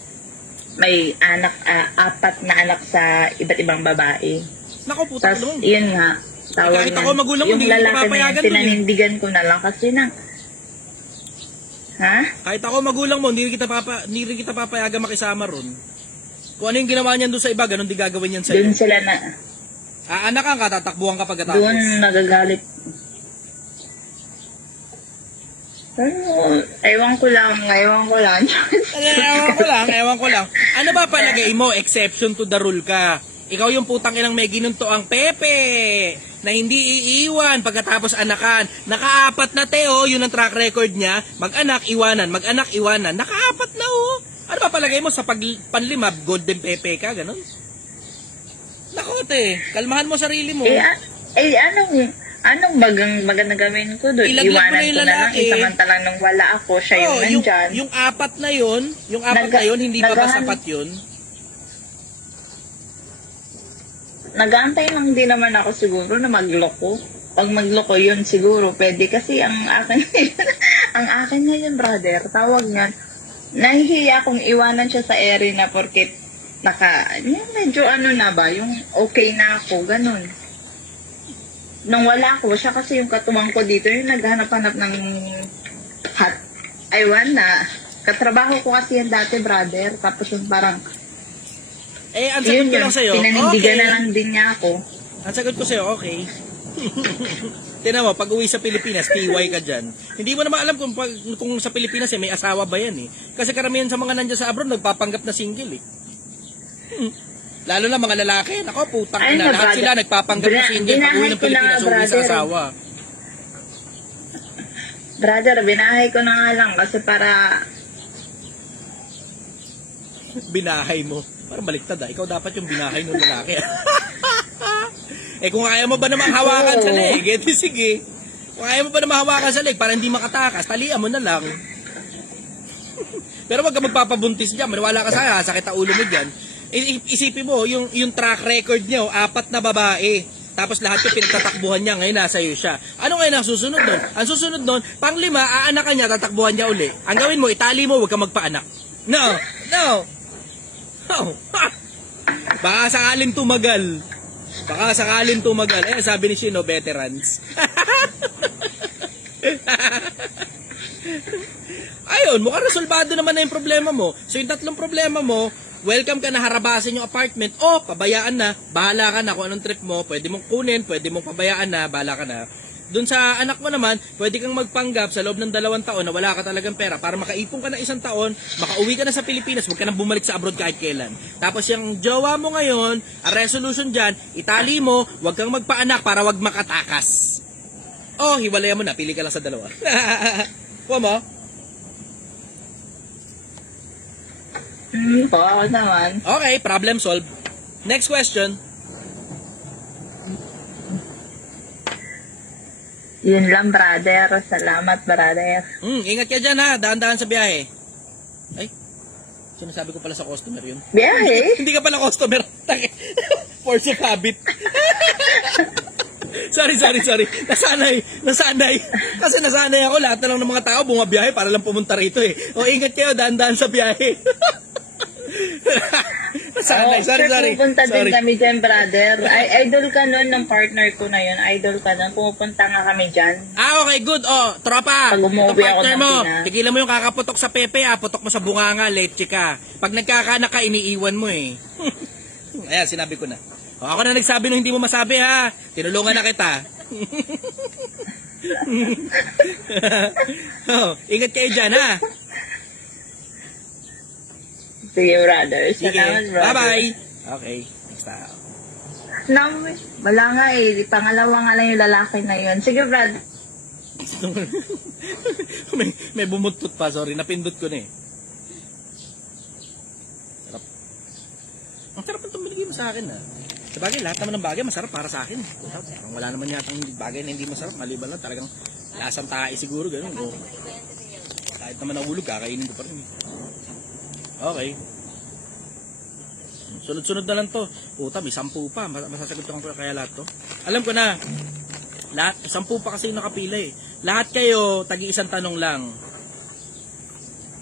may anak, 4 na anak sa iba't ibang babae. Naku, puta ka naman. Yun nga, tawag kahit ako magulang mo, hindi kita papayagan yun, pinanindigan ko na lang kasi na, ha? Kahit ako magulang mo, hindi rin kita papayagan makisama ron. Kung ano yung ginawa niyan doon sa iba, ganun di gagawin yan sa'yo. Doon sila na, anak ka, tatakbuhan ka pagkatapos. doon nagagalit. Ewan ko lang. Ewan ko lang. Ano ba palagay mo, exception to the rule ka? Ikaw yung putang inang may ginunto ang Pepe na hindi iiwan pagkatapos anakan. Naka-4 na Teo, yun ang track record niya. Mag-anak, iwanan. Naka-4 na oh. Ano ba palagay mo sa panlima, golden Pepe ka, ganun? Naku, te, kalmahan mo sarili mo. Anong maganda gawin ko doon? Iwanan ko na lang, samantalang nung wala ako, siya yung nandyan. Yung 4 na yun, hindi pa ba sapat yun? Nag-aantay lang din naman ako siguro na magloko. Pag magloko yun siguro, pwede. Kasi ang akin ngayon, brother, tawag niyan, nahihiya akong iwanan siya sa area na porket medyo na ba, yung okay na ako, ganun. Nung wala ako, siya kasi yung katuwang ko dito, yung naghanap-hanap ng katrabaho ko kasi yan dati, brother, tapos yung parang, ang sagot ko lang sa'yo, pinanindigan na lang din niya ako. Ang sagot ko sa'yo, okay. Tinan mo, pag uwi sa Pilipinas, PY ka dyan. Hindi mo naman alam kung sa Pilipinas may asawa ba yan eh. Kasi karamihan sa mga nandiyan sa abroad, nagpapanggap na single eh. Lalo na mga lalaki, nako putang ina, lahat sila nagpapanggap na single pag uwi ng Pilipinas, uwi sa asawa. Brother, binahay ko na nga lang kasi para... Binahay mo? Parang baliktad ah, ikaw dapat yung binahay ng lalaki. Kung kaya mo ba namang hawakan sa leg, sige. Kung kaya mo ba namang hawakan sa leg para hindi makatakas, talian mo na lang. Pero wag ka magpapabuntis dyan, maniwala ka sa sakit ang ulo mo dyan. Isipin mo, yung track record niya, 4 na babae. Tapos lahat yung pinagtatakbuhan niya, ngayon nasa iyo siya. Ano ngayon ang susunod nun? Ang susunod nun, pang-5, aanakan niya, tatakbuhan niya uli. Ang gawin mo, itali mo, huwag ka magpaanak. No. Baka sakaling tumagal. Sabi ni Shino, veterans. Ayun, mukhang resolvado naman na yung problema mo. So yung 3 problema mo, welcome ka na harabasin yung apartment, pabayaan na, bahala ka na kung anong trip mo, pwede mong kunin, pwede mong pabayaan na, bahala ka na. Doon sa anak mo naman, pwede kang magpanggap sa loob ng 2 taon na wala ka talagang pera para makaipon ka ng 1 taon, makauwi ka na sa Pilipinas, huwag ka nang bumalik sa abroad kahit kailan. Tapos yung jowa mo ngayon, ang resolution dyan, itali mo, huwag kang magpaanak para huwag makatakas. Hiwalayan mo na, pili ka lang sa 2. Huwag mo? Oo naman. Okay, problem solved. Next question. Yun lang, brother. Salamat, brother. Ingat ka dyan ha. Daan-daan sa biyahe. Ay, sinasabi ko pala sa customer yun. Biyahe? Hindi ka pala customer. Force of habit. Sorry. Nasanay. Kasi nasanay ako. Lahat na lang ng mga tao bumabiyahe para lang pumunta rito eh. O, ingat kayo. Daan-daan sa biyahe. Sorry. Pupunta din kami dyan, brother. Idol ka nun ng partner ko na yun. Idol ka nun. Pumupunta nga kami dyan. Okay, good. Tropa. Pag umuwi ako ng Pinas. Tigilan mo yung kakaputok sa pepe, putok mo sa bunganga, leche ka. Pag nagkakanak ka, iniiwan mo eh. Ayan, sinabi ko na. Ako na nagsabi nung hindi mo masabi ha. Tinulungan na kita. Ingat kayo dyan ha. Sige, brother. Salamat, brother. Bye-bye. Okay. Next up. Wala nga eh. Pangalawa nga lang yung lalaki na yun. Sige, brother. may bumutot pa. Sorry. Napindot ko na eh. Sarap. Ang sarap itong binigay mo sa akin ha. Sabagay, lahat naman ng bagay masarap para sa akin. Wala naman yatang bagay na hindi masarap. Maliban lang talagang lasang tae siguro. Ganun. Kahit naman nahulog, kakainin ko pa rin. Okay. Sunod-sunod na lang to. Puta, may 10 pa. Masasagot ko kaya lahat to. Alam ko na. Lahat, 10 pa kasi yung nakapila eh. Lahat kayo, tagi-isang tanong lang.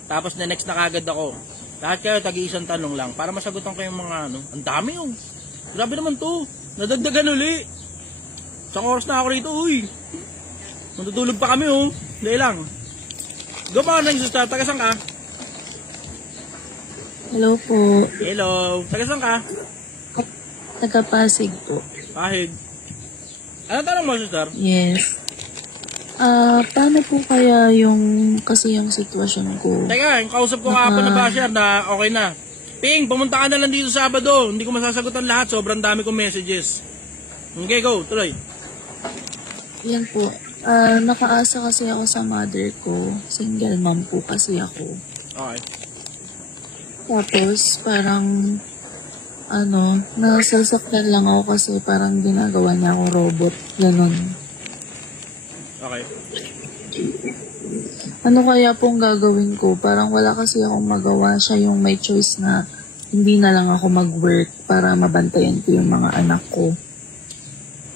Tapos na next na kagad ako. Lahat kayo, tagi-isang tanong lang. Para masagutan ko yung mga ano. Ang dami yung. Grabe naman to. Nadagdagan uli. Isang oras na ako rito. Uy. Matutulog pa kami oh. Hindi lang. Gumana na yung susta. Tagasang ka? Hello po. Hello. Tagasang ka? Taga-Pasig po. Pahig. Ano tanong mo, sister? Yes. Paano po kaya yung sitwasyon ko? Teka, yung kausap ko kahapon na basher na okay na. Ping, pumunta ka na lang dito Sabado. Hindi ko masasagutan lahat. Sobrang dami kong messages. Okay, go. Tuloy. Yan po. Nakaasa kasi ako sa mother ko. Single mom po kasi ako. Okay. Tapos, parang, nasasaktan lang ako kasi parang ginagawa niya akong robot. Ganon. Okay. Ano kaya pong gagawin ko? Parang wala kasi akong magawa. Siya yung may choice na hindi na lang ako mag-work para mabantayan ko yung mga anak ko.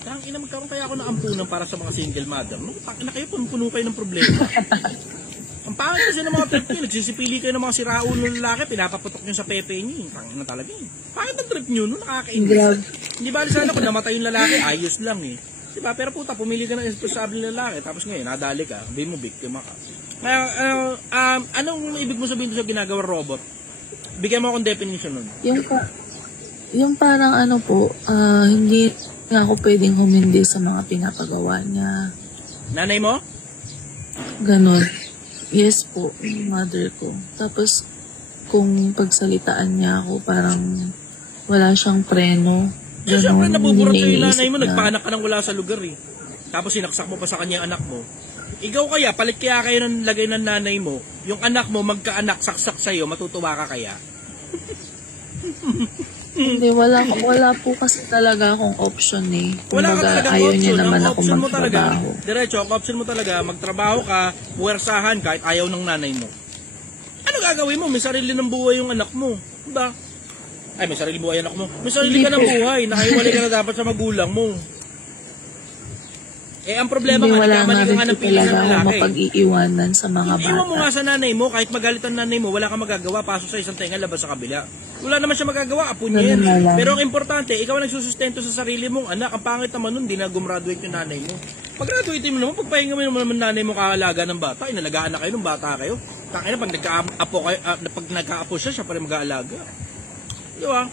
Tangina, magkaroon kaya ako ng ampunan para sa mga single mother. Tangina kayo, puno kayo ng problema. Ang pangit kasi ng mga trip nyo, nagsisipili kayo ng mga siraulo ng lalaki, pinapaputok nyo sa pepe nyo. Tangina talaga eh. Pangit ang trip nyo, nakakainis. Hindi ba sana kung namatay yung lalaki, ayos lang eh. Diba? Pero puta, pumili ka ng responsable ng lalaki, tapos ngayon, nadali ka, hindi mo biktima ka. Anong ibig mo sabihin sa ginagawang robot? Bigyan mo akong definition nun. Yung parang hindi nga ako pwedeng humindi sa mga pinapagawa niya. Nanay mo? Ganon. Yes po, yung mother ko. Tapos, kung pagsalitaan niya ako, parang wala siyang preno. So, siyempre nabuburot sa yung nanay mo, nagpaanak ka nang wala sa lugar eh. Tapos sinaksak mo pa sa kanya anak mo. Ikaw kaya, palit kaya kayo ng lagay ng nanay mo, yung anak mo magkaanak, saksak sa'yo, matutuwa ka kaya? Hindi, wala po kasi talaga akong option eh. Wala ka talagang ayaw option. niya naman Ang ako option mo talaga, magtrabaho. diretso, ang option mo talaga, magtrabaho ka, puwersahan kahit ayaw ng nanay mo. Ano gagawin mo? May sarili ng buhay yung anak mo. Diba? Ay, may sarili buhay anak mo. May sarili ka ng buhay. Nakahiwalay ka na dapat sa magulang mo. Eh, ang problema hindi, nga, wala nagkamali ka nga ng pili ng ako lalaki. mapag-iiwanan sa mga bata. Iwan mo nga sa nanay mo, kahit magalit ang nanay mo, wala kang magagawa, pasok sa isang tenga, labas sa kabila. Wala naman siya magagawa, apo niya yan. Pero ang importante, ikaw ang nagsusustento sa sarili mong anak. Ang pangit naman nun, di na gumraduate yung nanay mo. Pag-graduate mo naman, pagpahinga mo naman nanay mo kakalaga ng bata, inalagaan na kayo ng bata kayo. Takina, pag nagka-apo siya, siya pa rin mag-aalaga. Di ba?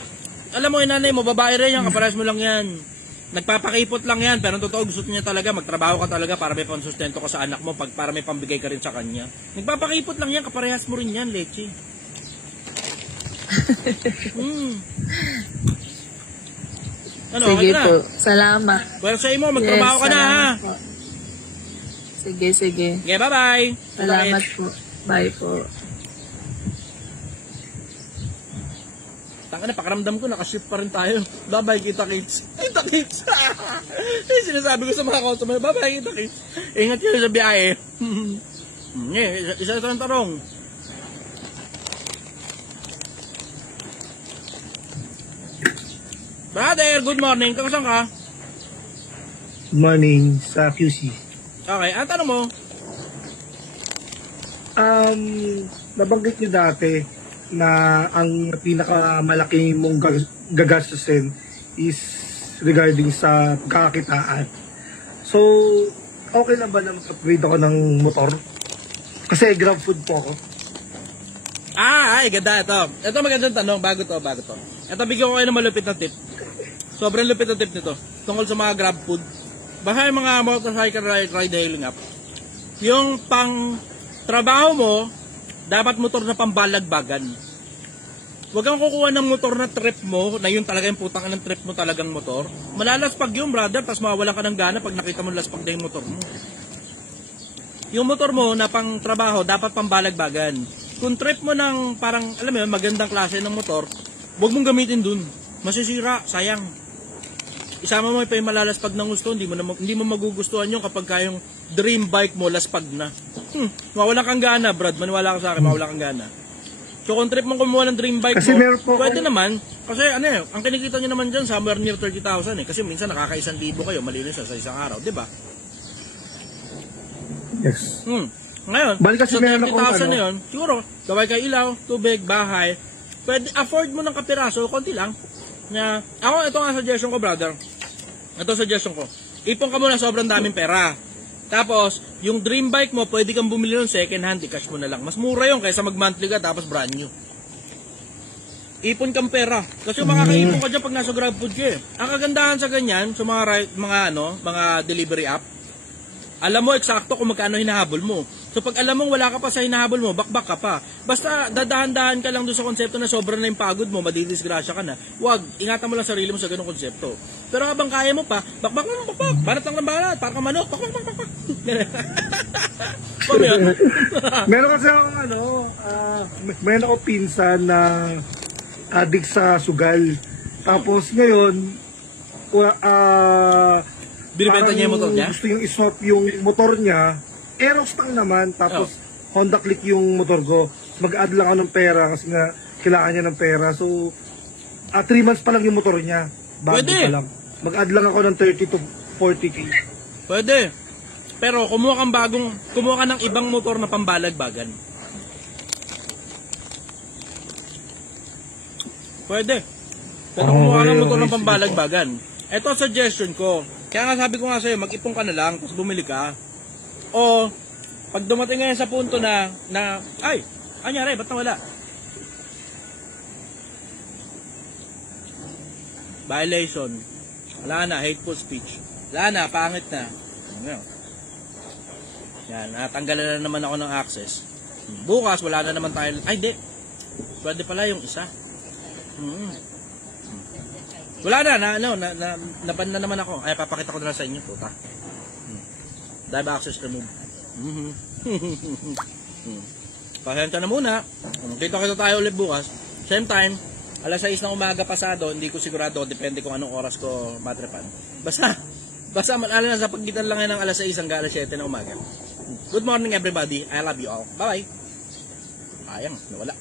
Alam mo, yung nanay mo, babae rin yan, kapares mo lang yan. Nagpapakipot lang yan, pero totoo gusto niya talaga, magtrabaho ka talaga para may pansustento ka sa anak mo, para may pambigay ka rin sa kanya. Nagpapakipot lang yan, kaparehas mo rin yan, leche. Ano, sige okay po, salamat. Well, sa mo, magtrabaho ka na ha. Po. Sige. Okay, bye-bye. Salamat po. Bye po. Tanga na, pakiramdam ko, nakashift pa rin tayo. Bye-bye, kita-kits. Kita-kits! Sinasabi ko sa mga customer, bye-bye, kita-kits. Ingat kayo sa biyahe. Isa ng tarong. Brother, good morning. Taga saan ka? Good morning, sa QC. Okay, ang tanong mo? Nabanggit niyo dati na ang pinakamalaki mong gagastusin is regarding sa pagkakakitaan. So, okay lang ba na mag-upgrade ako ng motor? Kasi grab food po ako. Ay, ganda ito. Ito magandang tanong, bago to. Ito, bigyan ko kayo ng malupit na tip. Sobrang lupit na tip nito. Tungkol sa mga grab food. Baka yung mga motorcycle ride-hailing app. Yung pang trabaho mo, dapat motor na pambalagbagan. Huwag kang kukuha ng motor na trip mo, na yun talaga yung putang ng trip mo talagang motor. Malalaspag yun, brother, tapos mawawalan ka ng gana pag nakita mo laspag na yung motor mo. Yung motor mo na pang trabaho, dapat pambalagbagan. Kung trip mo ng parang, alam mo yun, magandang klase ng motor, huwag mong gamitin dun. Masisira, sayang. Isama mo pa yung malalaspag ng gusto, hindi mo magugustuhan yung kapag kayong dream bike mo, laspag na. Mawala kang gana, Brad. Maniwala ka sa akin, mawala kang gana. So kung trip mong kumuha ng dream bike kasi mo, pwede naman. Kasi ano eh, ang kinikita nyo naman dyan, somewhere near 30,000 eh. Kasi minsan nakaka-1,000 kayo, malinis sa isang araw, di ba? Yes. Ngayon, balik kasi so 30,000 na yun, siguro, gaway kay ilaw, tubig, bahay, pwede afford mo ng kapiraso, konti lang. Ako, ito nga suggestion ko, brother. Ito suggestion ko. Ipon ka muna sobrang daming pera. Tapos, yung dream bike mo, pwede kang bumili ng second hand, i-cash mo na lang. Mas mura yun kaysa mag-monthly ka, tapos brand new. Ipon kang pera. Kasi makakaipon ka dyan pag nasa grab food ka eh. Ang kagandahan sa ganyan, sa mga delivery app, alam mo eksakto kung magkano hinahabol mo. So pag alam mong wala ka pa sa hinahabol mo, bakbak ka pa. Basta dadahan-dahan ka lang doon sa konsepto na sobrang na yung pagod mo, madidisgrasya ka na. Huwag, ingatan mo lang sarili mo sa ganung konsepto. Pero habang kaya mo pa, bakbak. Banat lang ng banat, para ka manok. Bakbak. Meron kasi akong meron ako pinsan na addict sa sugal. Tapos ngayon, binibenta niya yung motor niya? Gusto yung iswap yung motor niya. Aerox lang naman, tapos Honda Click yung motor ko. Mag-add lang ako ng pera kasi nga kailangan niya ng pera. So, 3 months pa lang yung motor niya. Bago pa lang. Mag-add lang ako ng 30 to 40k. Pwede. Pero kumuha ka ng ibang motor na pambalagbagan. Pwede. Pero kumuha ka ng motor na pambalagbagan. Ito suggestion ko. Kaya nga sabi ko nga sa'yo, mag-ipon ka na lang, tapos bumili ka. O, pag dumating ngayon sa punto na ay, anyari, ba't nawala? Violation. Wala na, hateful speech. Wala na, pangit na. Yan, natanggalan na naman ako ng access. Bukas, wala na naman tayo. Ay, di. Pwede pala yung isa. Wala na, naban na naman ako. Ay, papakita ko na lang sa inyo, puta. Dive access remove. Pasensya na muna. Kita tayo ulit bukas. Same time, alas 6 ng umaga pasado, hindi ko sigurado, depende kung anong oras ko matrepan. Basta maalala na sa pagkitan lang yan ng alas 6 hanggang alas 7 ng umaga. Good morning everybody. I love you all. Bye-bye. Ayang, nawala.